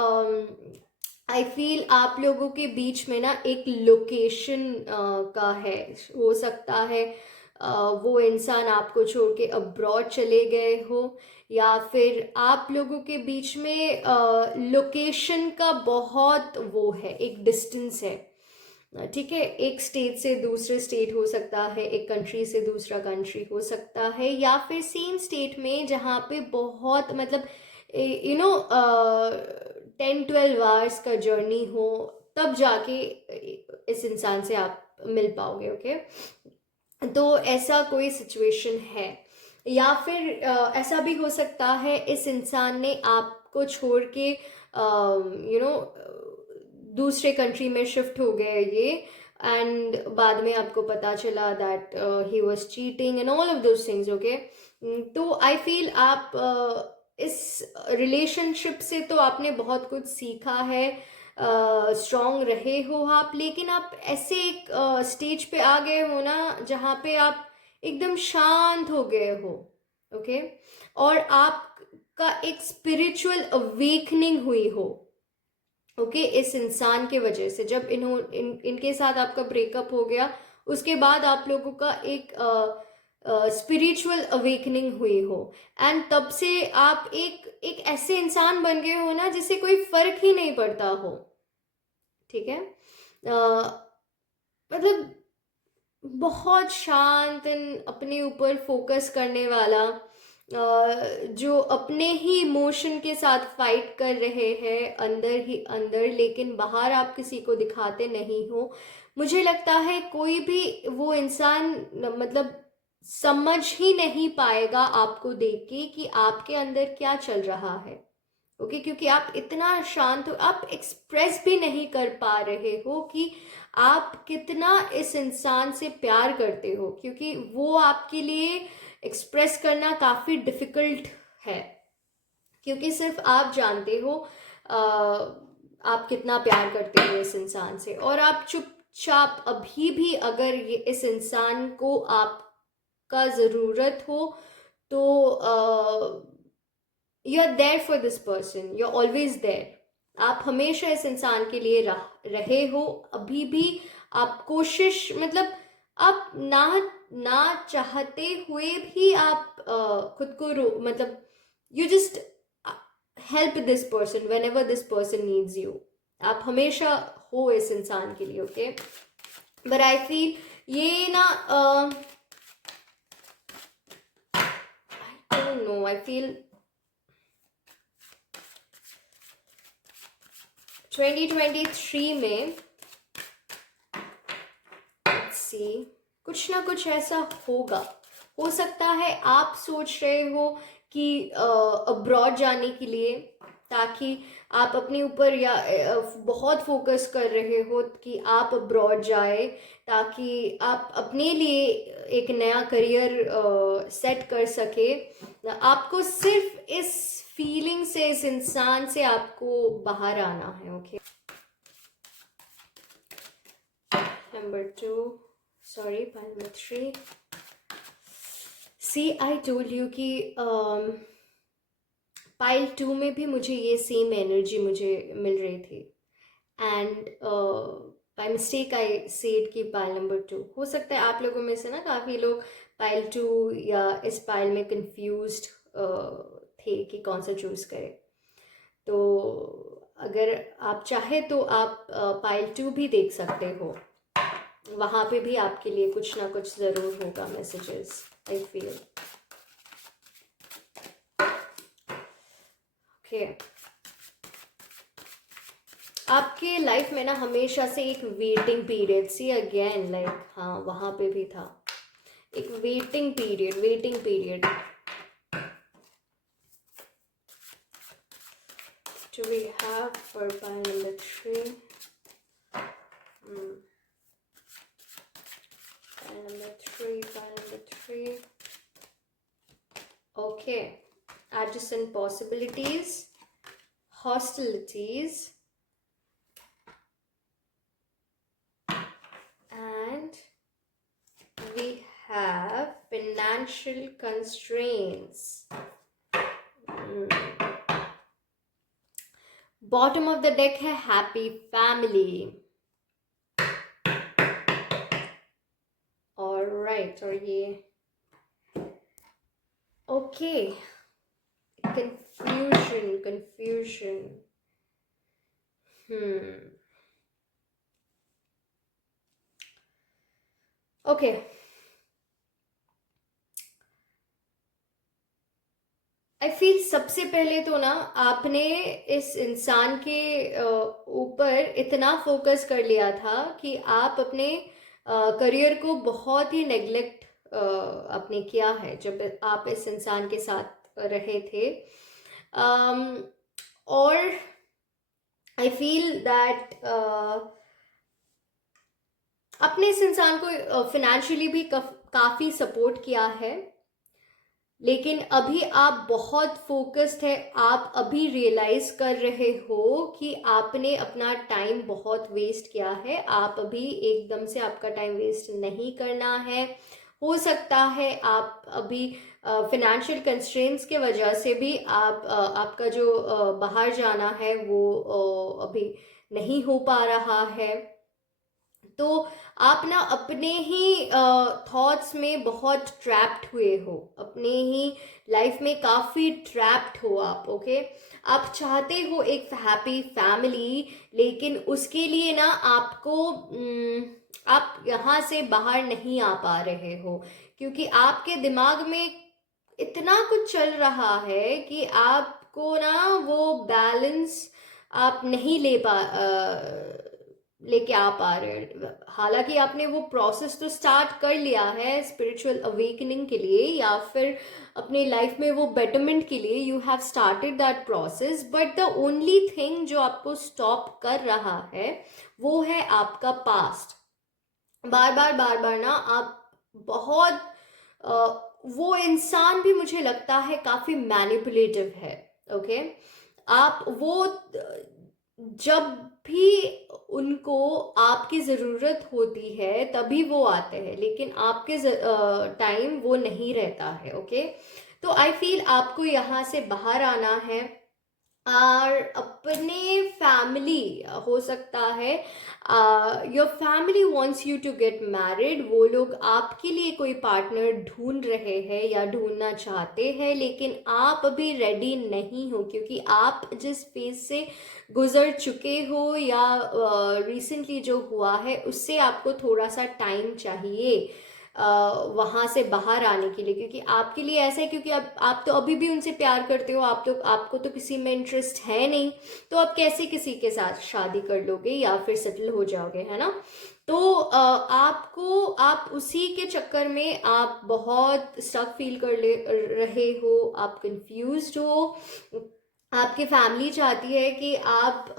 आई फील आप लोगों के बीच में ना एक लोकेशन का है। हो सकता है वो इंसान आपको छोड़ के अब्रॉड चले गए हो, या फिर आप लोगों के बीच में लोकेशन का बहुत वो है, एक डिस्टेंस है। ठीक है, एक स्टेट से दूसरे स्टेट हो सकता है, एक कंट्री से दूसरा कंट्री हो सकता है, या फिर सेम स्टेट में जहाँ पे बहुत मतलब 10-12 आवर्स का जर्नी हो, तब जाके इस इंसान से आप मिल पाओगे। ओके, तो ऐसा कोई सिचुएशन है। या फिर ऐसा भी हो सकता है इस इंसान ने आपको छोड़ के दूसरे कंट्री में शिफ्ट हो गए ये, एंड बाद में आपको पता चला that he was cheating and all of those things. Okay, तो आई फील आप इस रिलेशनशिप से तो आपने बहुत कुछ सीखा है, स्ट्रांग रहे हो आप, लेकिन आप ऐसे एक स्टेज पे आ गए हो ना जहाँ पे आप एकदम शांत हो गए हो, ओके, और आपका एक स्पिरिचुअल अवेकनिंग हुई हो, ओके, इस इंसान के वजह से। जब इनके साथ आपका ब्रेकअप हो गया, उसके बाद आप लोगों का एक स्पिरिचुअल अवेकनिंग हुई हो, एंड तब से आप एक एक ऐसे इंसान बन गए हो ना जिससे कोई फर्क ही नहीं पड़ता हो, ठीक है। मतलब बहुत शांत and अपने ऊपर फोकस करने वाला, जो अपने ही इमोशन के साथ फाइट कर रहे हैं अंदर ही अंदर, लेकिन बाहर आप किसी को दिखाते नहीं हो। मुझे लगता है कोई भी वो इंसान मतलब समझ ही नहीं पाएगा आपको देख के कि आपके अंदर क्या चल रहा है, ओके, क्योंकि आप इतना शांत हो, आप एक्सप्रेस भी नहीं कर पा रहे हो कि आप कितना इस इंसान से प्यार करते हो, क्योंकि वो आपके लिए एक्सप्रेस करना काफ़ी डिफ़िकल्ट है, क्योंकि सिर्फ आप जानते हो आप कितना प्यार करते हो इस इंसान से, और आप चुपचाप अभी भी अगर ये इस इंसान को आपका ज़रूरत हो तो you are there for this person, you are always there. आप हमेशा इस इंसान के लिए रहे हो अभी भी। आप कोशिश मतलब आप ना चाहते हुए भी आप खुद को मतलब you just help this person when ever this person needs you. आप हमेशा हो इस इंसान के लिए, ओके। बट आई फील ये ना आई डोंट नो, आई फील 2023 में सी कुछ ना कुछ ऐसा होगा। हो सकता है आप सोच रहे हो कि अब्रॉड जाने के लिए, ताकि आप अपने ऊपर या बहुत फोकस कर रहे हो कि आप अब्रॉड जाए, ताकि आप अपने लिए एक नया करियर सेट कर सके। आपको सिर्फ इस फीलिंग से, इस इंसान से आपको बाहर आना है, okay. Number 2, sorry, pile number 3. See, I told you कि पाइल 2 में भी मुझे ये सेम एनर्जी मुझे मिल रही थी, and by mistake I said कि पाइल नंबर 2। हो सकता है आप लोगों में से ना काफ़ी लोग पाइल 2 या इस पाइल में कंफ्यूज्ड थे कि कौन सा चूज़ करें। तो अगर आप चाहे तो आप पाइल 2 भी देख सकते हो, वहाँ पे भी आपके लिए कुछ ना कुछ ज़रूर होगा मैसेजेस, आई फील, ओके। आपके लाइफ में ना हमेशा से एक waiting period, see again like, हाँ वहाँ पे भी था एक waiting period. Do we have for pile number 3? Pile number 3. Okay. Adjacent possibilities, hostilities, and we have financial constraints. Bottom of the deck है हैप्पी फैमिली, ऑलराइट, और ये okay, confusion, okay. I feel सबसे पहले तो ना आपने इस इंसान के ऊपर इतना फोकस कर लिया था कि आप अपने करियर को बहुत ही नेग्लेक्ट आपने किया है जब आप इस इंसान के साथ रहे थे। और आई फील दैट आपने इस इंसान को फाइनेंशियली भी काफ़ी सपोर्ट किया है, लेकिन अभी आप बहुत फोकस्ड है, आप अभी रियलाइज कर रहे हो कि आपने अपना टाइम बहुत वेस्ट किया है। आप अभी एकदम से आपका टाइम वेस्ट नहीं करना है। हो सकता है आप अभी फिनेंशियल कंस्ट्रेंट्स के वजह से भी आपका जो बाहर जाना है वो अभी नहीं हो पा रहा है। तो आप ना अपने ही थॉट्स में बहुत ट्रैप्ड हुए हो, अपने ही लाइफ में काफ़ी ट्रैप्ड हो आप। ओके, आप चाहते हो एक हैप्पी फैमिली, लेकिन उसके लिए ना आपको आप यहाँ से बाहर नहीं आ पा रहे हो, क्योंकि आपके दिमाग में इतना कुछ चल रहा है कि आपको ना वो बैलेंस आप नहीं लेके आ पा रहे हैं। हालांकि आपने वो प्रोसेस तो स्टार्ट कर लिया है स्पिरिचुअल अवेकनिंग के लिए, या फिर अपने लाइफ में वो बेटरमेंट के लिए, you have started that process, but the only thing जो आपको स्टॉप कर रहा है वो है आपका पास्ट। बार बार ना आप बहुत वो इंसान भी मुझे लगता है काफी मैनिपुलेटिव है। ओके, आप वो जब भी उनको आपकी ज़रूरत होती है तभी वो आते हैं, लेकिन आपके टाइम वो नहीं रहता है। ओके, तो आई फील आपको यहाँ से बाहर आना है और अपने फैमिली, हो सकता है your family wants you to get married, वो लोग आपके लिए कोई पार्टनर ढूंढ रहे हैं या ढूंढना चाहते हैं, लेकिन आप अभी रेडी नहीं हो, क्योंकि आप जिस फेज से गुजर चुके हो या रिसेंटली जो हुआ है उससे आपको थोड़ा सा टाइम चाहिए वहाँ से बाहर आने के लिए। क्योंकि आपके लिए ऐसा है, क्योंकि आप तो अभी भी उनसे प्यार करते हो, आपको तो किसी में इंटरेस्ट है नहीं, तो आप कैसे किसी के साथ शादी कर लोगे या फिर सेटल हो जाओगे, है ना। तो आप उसी के चक्कर में आप बहुत स्टक फील कर ले रहे हो, आप कंफ्यूज्ड हो। आपकी फैमिली चाहती है कि आप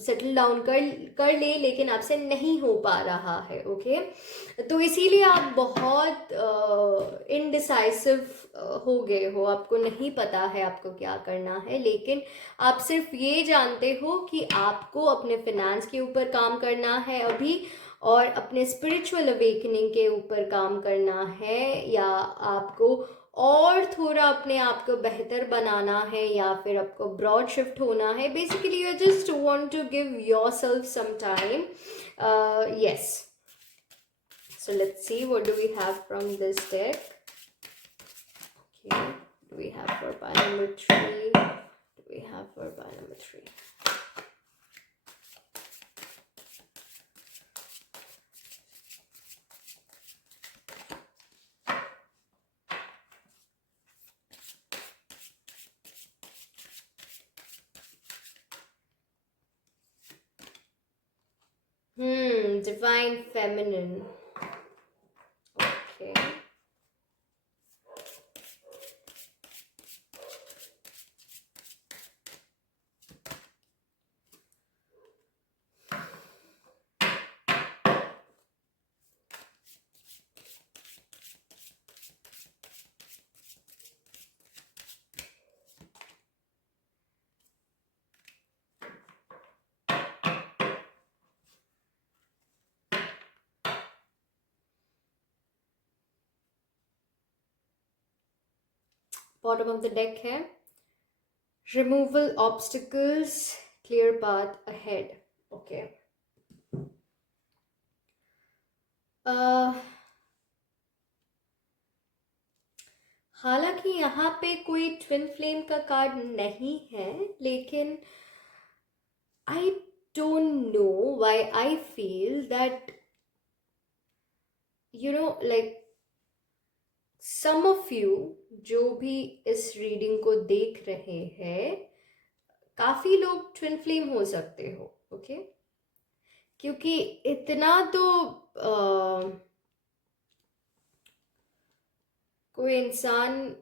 सेटल डाउन कर ले, लेकिन आपसे नहीं हो पा रहा है। ओके, तो इसीलिए आप बहुत इनडिसाइसिव हो गए हो, आपको नहीं पता है आपको क्या करना है, लेकिन आप सिर्फ ये जानते हो कि आपको अपने फिनेंस के ऊपर काम करना है अभी, और अपने स्पिरिचुअल अवेकनिंग के ऊपर काम करना है, या आपको और थोड़ा अपने आप को बेहतर बनाना है, या फिर आपको ब्रॉड शिफ्ट होना है। Basically you just want to give yourself some time. Yes, so let's see what do we have from this deck. Okay, do we have for pile number 3? Do we have for pile number 3? Divine feminine. Okay. Bottom of the deck है removal obstacles, clear path ahead. Okay, हालांकि यहाँ पे कोई twin flame का card नहीं है, लेकिन I don't know why I feel that like some of you जो भी इस रीडिंग को देख रहे हैं, काफी लोग ट्विन फ्लेम हो सकते हो। ओके, क्योंकि इतना तो कोई इंसान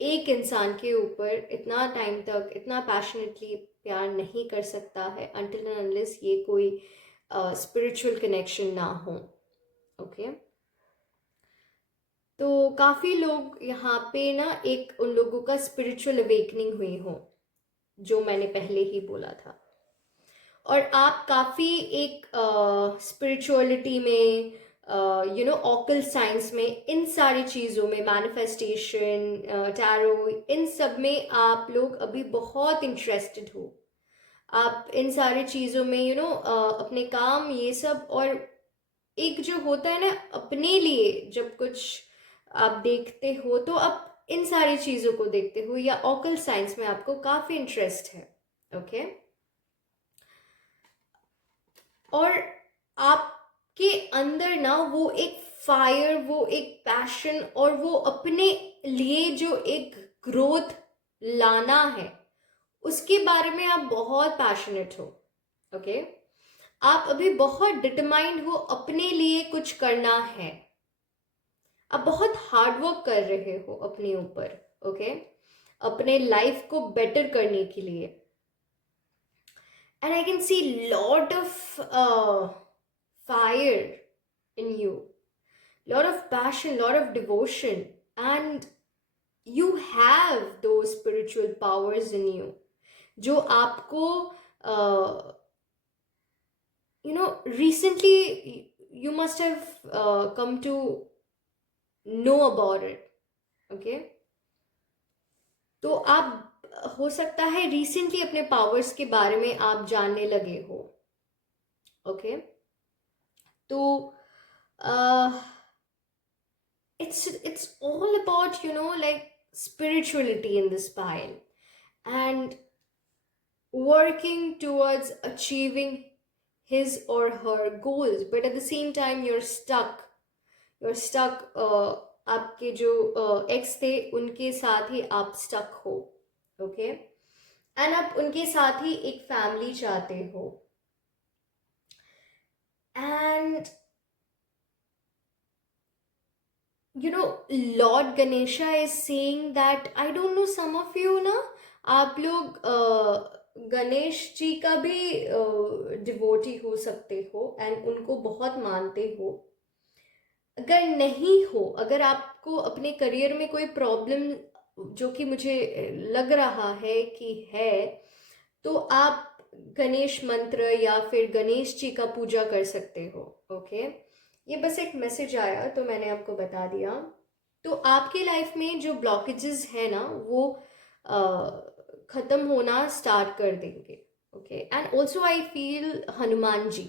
एक इंसान के ऊपर इतना टाइम तक इतना पैशनेटली प्यार नहीं कर सकता है अनटिल एंड अनलेस ये कोई स्पिरिचुअल कनेक्शन ना हो। ओके, तो काफ़ी लोग यहाँ पे ना एक उन लोगों का स्पिरिचुअल अवेकनिंग हुई हो, जो मैंने पहले ही बोला था। और आप काफ़ी एक स्पिरिचुअलिटी में, ऑकल्ट साइंस में, इन सारी चीज़ों में, मैनिफेस्टेशन, टैरो, इन सब में आप लोग अभी बहुत इंटरेस्टेड हो। आप इन सारी चीज़ों में अपने काम ये सब, और एक जो होता है ना अपने लिए जब कुछ आप देखते हो तो आप इन सारी चीज़ों को देखते हो, या ऑकल्ट साइंस में आपको काफ़ी इंटरेस्ट है। ओके। और आपके अंदर ना वो एक फायर, वो एक पैशन, और वो अपने लिए जो एक ग्रोथ लाना है, उसके बारे में आप बहुत पैशनेट हो। ओके। आप अभी बहुत डिटरमाइंड हो, अपने लिए कुछ करना है, आप बहुत हार्ड वर्क कर रहे हो अपने ऊपर। ओके। अपने लाइफ को बेटर करने के लिए। And I can see lot of fire in you, lot of passion, lot of devotion, and you have those spiritual powers in you जो आपको recently you must have come to know about it. Okay. तो आप हो सकता है recently अपने powers के बारे में आप जानने लगे हो। ओके। तो it's all about like spirituality in this pile, and working towards achieving his or her goals, but at the same time you're stuck आपके जो एक्स थे उनके साथ ही आप स्टक हो। ओके। एंड आप उनके साथ ही एक फैमिली चाहते हो। And Lord Ganesha is saying that, I don't know, some of you ना, आप लोग गणेश जी का भी डिवोटी हो सकते हो एंड उनको बहुत मानते हो। अगर नहीं हो, अगर आपको अपने करियर में कोई प्रॉब्लम जो कि मुझे लग रहा है कि है, तो आप गणेश मंत्र या फिर गणेश जी का पूजा कर सकते हो। ओके। ये बस एक मैसेज आया तो मैंने आपको बता दिया। तो आपके लाइफ में जो ब्लॉकेजेस है ना वो ख़त्म होना स्टार्ट कर देंगे। Okay. And also I feel Hanuman ji,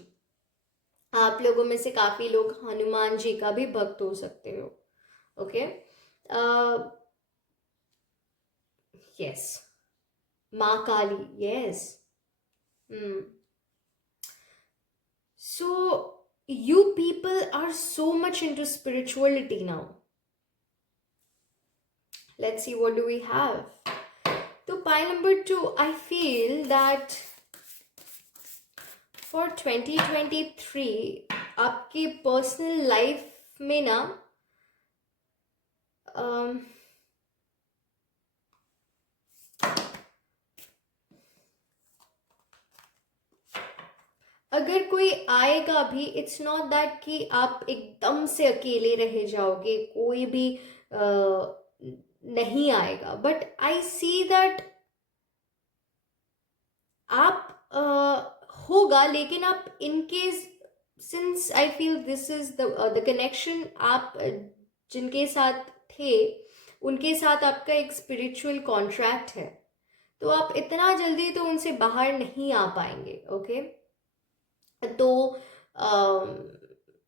आप लोगों में से काफ़ी लोग हनुमान जी का भी भक्त हो सकते हो। ओके। यस, माँ काली, yes. So, you people are so much into spirituality now. Let's see, what do we have? So, pile number 2, I feel that for 2023, आपके पर्सनल लाइफ में ना अगर कोई आएगा भी, इट्स नॉट दैट कि आप एकदम से अकेले रह जाओगे, कोई भी नहीं आएगा, बट आई सी दैट आप होगा, लेकिन आप in case, since I feel this is the connection, आप जिनके साथ थे उनके साथ आपका एक स्पिरिचुअल कॉन्ट्रैक्ट है, तो आप इतना जल्दी तो उनसे बाहर नहीं आ पाएंगे। ओके। तो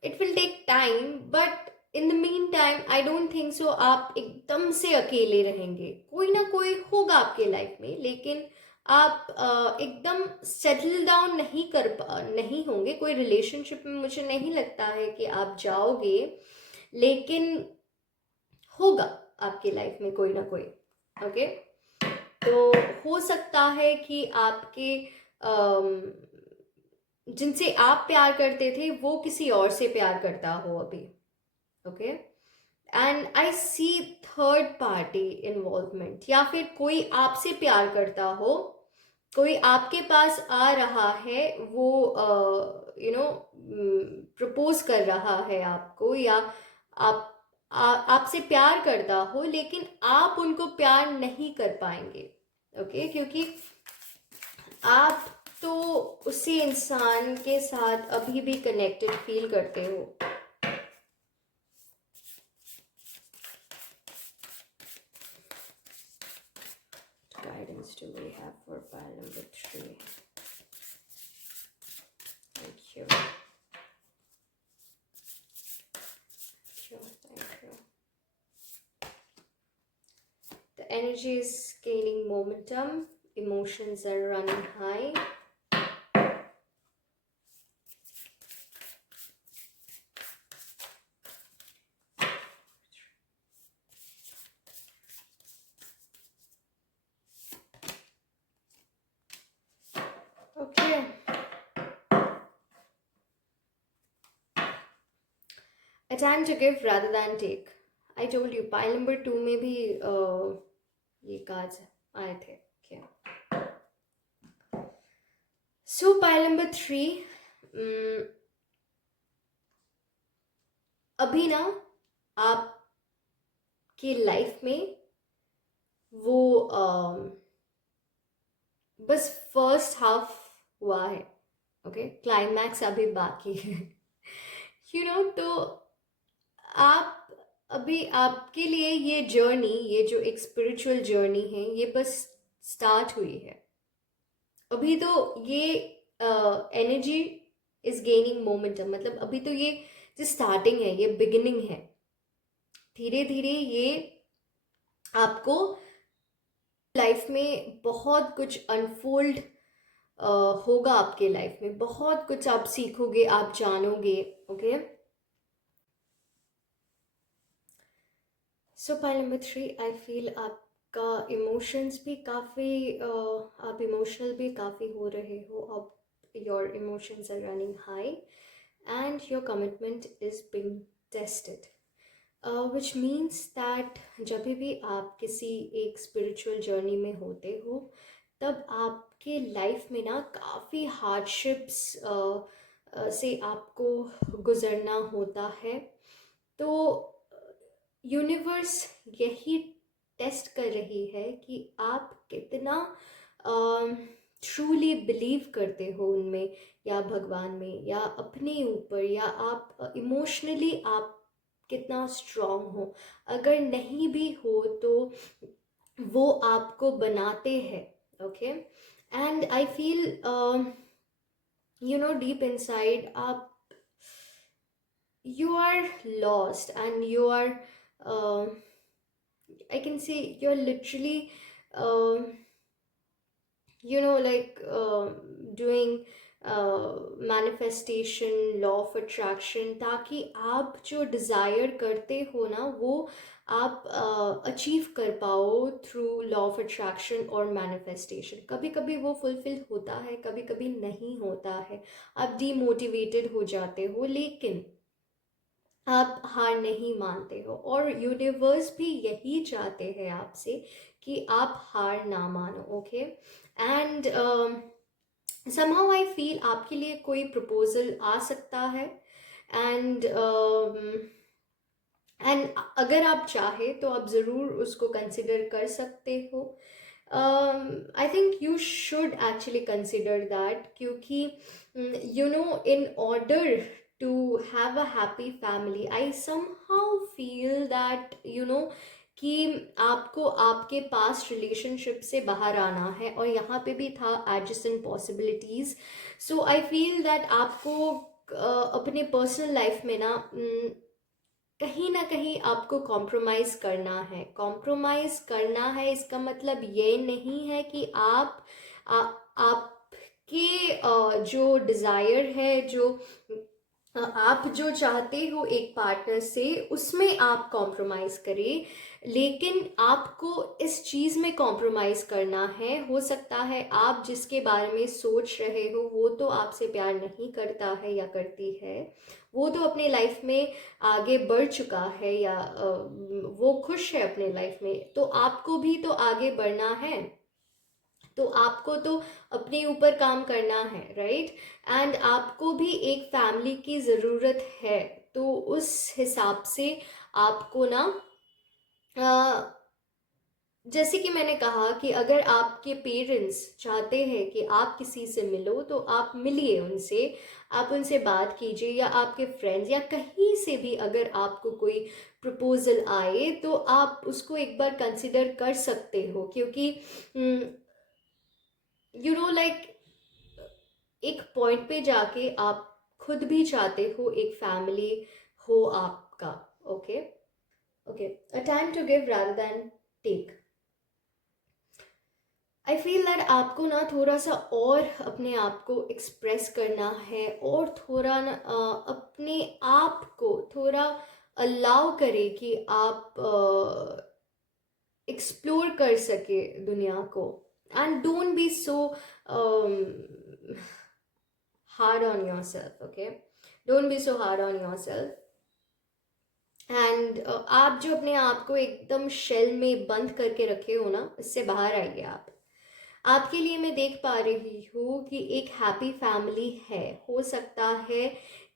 it will take time, but in the meantime I don't think so आप एकदम से अकेले रहेंगे, कोई ना कोई होगा आपके लाइफ में, लेकिन आप एकदम सेटल डाउन नहीं होंगे कोई रिलेशनशिप में। मुझे नहीं लगता है कि आप जाओगे, लेकिन होगा आपके लाइफ में कोई ना कोई। ओके। तो हो सकता है कि आपके जिनसे आप प्यार करते थे वो किसी और से प्यार करता हो अभी। Okay. And I see third party involvement, या फिर कोई आपसे प्यार करता हो, कोई आपके पास आ रहा है, वो प्रपोज कर रहा है आपको, या आप आपसे प्यार करता हो, लेकिन आप उनको प्यार नहीं कर पाएंगे। ओके, क्योंकि आप तो उसी इंसान के साथ अभी भी कनेक्टेड फील करते हो। Guidance do we have for pile number 3? Thank you. Thank you. The energy is gaining momentum. Emotions are running high. Okay. A time to give rather than take. I told you, pile number 2 में भी ये cards आए थे क्या? So pile number 3, अभी ना आपकी life में वो बस फर्स्ट हाफ हुआ है। ओके, क्लाइमैक्स अभी बाकी है। तो आप अभी, आपके लिए ये जर्नी, ये जो एक स्पिरिचुअल जर्नी है, ये बस स्टार्ट हुई है। अभी तो ये एनर्जी इज गेनिंग मोमेंटम, मतलब अभी तो ये जो स्टार्टिंग है, ये बिगिनिंग है। धीरे धीरे ये आपको लाइफ में बहुत कुछ अनफोल्ड होगा। आपके लाइफ में बहुत कुछ आप सीखोगे, आप जानोगे। Okay, so point number 3, I feel आपका इमोशंस भी काफ़ी आप इमोशनल भी काफ़ी हो रहे हो। अब your emotions are running high and your commitment is being tested, which means that जब भी आप किसी एक स्पिरिचुअल जर्नी में होते हो, तब आपके लाइफ में ना काफ़ी हार्डशिप्स से आपको गुज़रना होता है। तो यूनिवर्स यही टेस्ट कर रही है कि आप कितना ट्रूली बिलीव करते हो उनमें, या भगवान में, या अपने ऊपर, या आप इमोशनली आप कितना स्ट्रांग हो। अगर नहीं भी हो तो वो आपको बनाते हैं। Okay, and I feel deep inside आप, you are lost, and you are I can say you're literally like doing manifestation, law of attraction, ताकि आप जो डिज़ायर करते हो ना, वो आप अचीव कर पाओ थ्रू लॉ ऑफ अट्रैक्शन और मैनिफेस्टेशन। कभी कभी वो फुलफिल होता है, कभी कभी नहीं होता है, आप डीमोटिवेटेड हो जाते हो, लेकिन आप हार नहीं मानते हो। और यूनिवर्स भी यही चाहते हैं आपसे कि आप हार ना मानो। Okay, and somehow I feel आपके लिए कोई प्रपोजल आ सकता है, एंड अगर आप चाहे तो आप ज़रूर उसको कंसिडर कर सकते हो। I think you should actually consider that, क्योंकि in order to have a happy family, I somehow feel that कि आपको आपके पास्ट रिलेशनशिप से बाहर आना है, और यहाँ पे भी था adjacent possibilities. So I feel that आपको अपने पर्सनल लाइफ में कहीं ना कहीं आपको कॉम्प्रोमाइज़ करना है। कॉम्प्रोमाइज़ करना है, इसका मतलब ये नहीं है कि आपके जो डिज़ायर है, जो आप जो चाहते हो एक पार्टनर से, उसमें आप कॉम्प्रोमाइज़ करें, लेकिन आपको इस चीज़ में कॉम्प्रोमाइज़ करना है। हो सकता है आप जिसके बारे में सोच रहे हो वो तो आपसे प्यार नहीं करता है या करती है, वो तो अपने लाइफ में आगे बढ़ चुका है, या वो खुश है अपने लाइफ में। तो आपको भी तो आगे बढ़ना है, तो आपको तो अपने ऊपर काम करना है, राइट। एंड आपको भी एक फैमिली की ज़रूरत है, तो उस हिसाब से आपको ना जैसे कि मैंने कहा कि अगर आपके पेरेंट्स चाहते हैं कि आप किसी से मिलो तो आप मिलिए उनसे, आप उनसे बात कीजिए, या आपके फ्रेंड्स या कहीं से भी अगर आपको कोई प्रपोजल आए तो आप उसको एक बार कंसिडर कर सकते हो, क्योंकि लाइक एक पॉइंट पे जाके आप खुद भी चाहते हो एक फैमिली हो आपका. Okay okay, a time to give rather than take. I feel that आपको ना थोड़ा सा और अपने आप को एक्सप्रेस करना है, और थोड़ा ना अपने आप को थोड़ा अलाउ करे कि आप एक्सप्लोर कर सके दुनिया को. And don't be so hard on yourself. Okay, don't be so hard on your self. And आप जो अपने आप को एकदम शेल में बंद करके रखे हो ना, इससे बाहर आइए आप. आपके लिए मैं देख पा रही हूँ कि एक हैप्पी फैमिली है. हो सकता है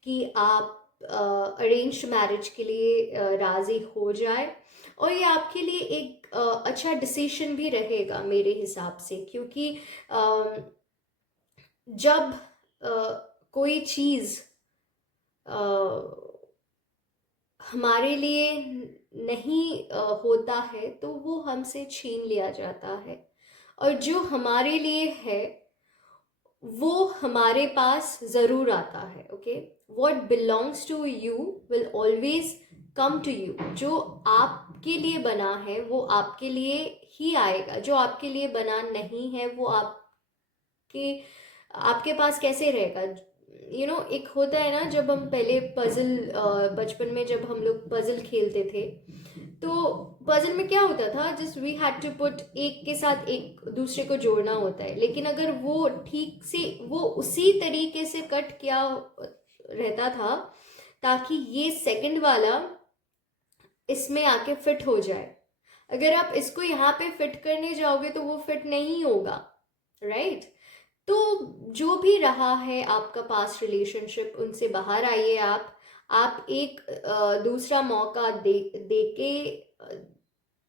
कि आप अरेंज मैरिज के लिए राज़ी हो जाए, और ये आपके लिए एक अच्छा डिसीजन भी रहेगा मेरे हिसाब से, क्योंकि जब कोई चीज़ हमारे लिए नहीं होता है तो वो हमसे छीन लिया जाता है, और जो हमारे लिए है वो हमारे पास ज़रूर आता है. Okay, what belongs to you will always come to you. जो आपके लिए बना है वो आपके लिए ही आएगा. जो आपके लिए बना नहीं है वो आपके आपके पास कैसे रहेगा. एक होता है ना, जब हम पहले पजल बचपन में जब हम लोग पजल खेलते थे, तो पजल में क्या होता था, just we had to put एक के साथ एक दूसरे को जोड़ना होता है, लेकिन अगर वो ठीक से वो उसी तरीके से कट किया रहता था ताकि ये सेकंड वाला इसमें आके फिट हो जाए. अगर आप इसको यहाँ पे फिट करने जाओगे तो वो फिट नहीं होगा, राइट? तो जो भी रहा है आपका पास्ट रिलेशनशिप, उनसे बाहर आइए आप एक दूसरा मौका दे के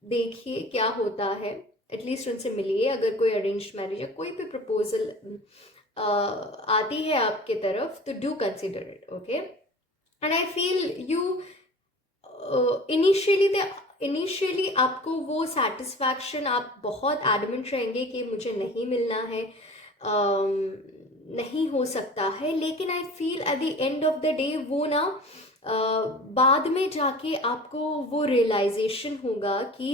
देखिए क्या होता है. एटलीस्ट उनसे मिलिए. अगर कोई अरेंज मैरिज या कोई भी प्रपोजल आती है आपके तरफ तो do consider it. Okay, and I feel you initially आपको वो सेटिस्फैक्शन, आप बहुत एडमेंट रहेंगे कि मुझे नहीं मिलना है, नहीं हो सकता है, लेकिन I feel at the end of the day वो ना बाद में जाके आपको वो रियलाइजेशन होगा कि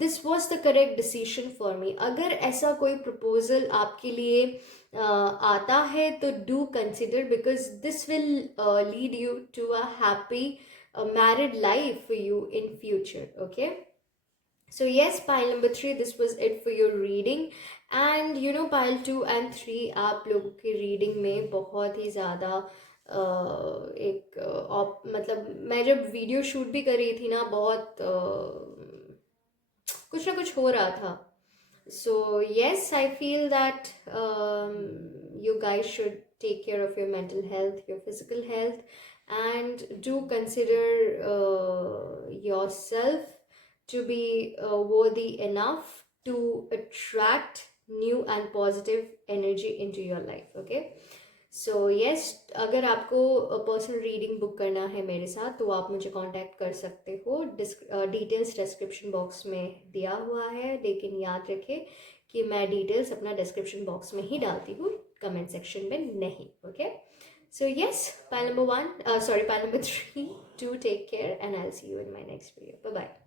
this was the correct decision for me. अगर ऐसा कोई प्रपोजल आपके लिए आता है तो do consider, because this will lead you to a happy married life for you in future. Okay, so yes, pile number 3, this was it for your reading. And pile 2 and 3 आप लोगों की reading में बहुत ही ज़्यादा मतलब मैं जब video shoot भी कर रही थी ना, बहुत कुछ ना कुछ हो रहा था. So yes, I feel that you guys should take care of your mental health, your physical health, and do consider yourself to be worthy enough to attract new and positive energy into your life. Okay, so yes, अगर आपको personal reading book करना है मेरे साथ तो आप मुझे contact कर सकते हो. डिटेल्स डिस्क्रिप्शन बॉक्स में दिया हुआ है, लेकिन याद रखें कि मैं डिटेल्स अपना डिस्क्रिप्शन बॉक्स में ही डालती हूँ, कमेंट सेक्शन में नहीं. Okay, so yes, pile number 3, do take care and I will see you in my next video. Bye bye.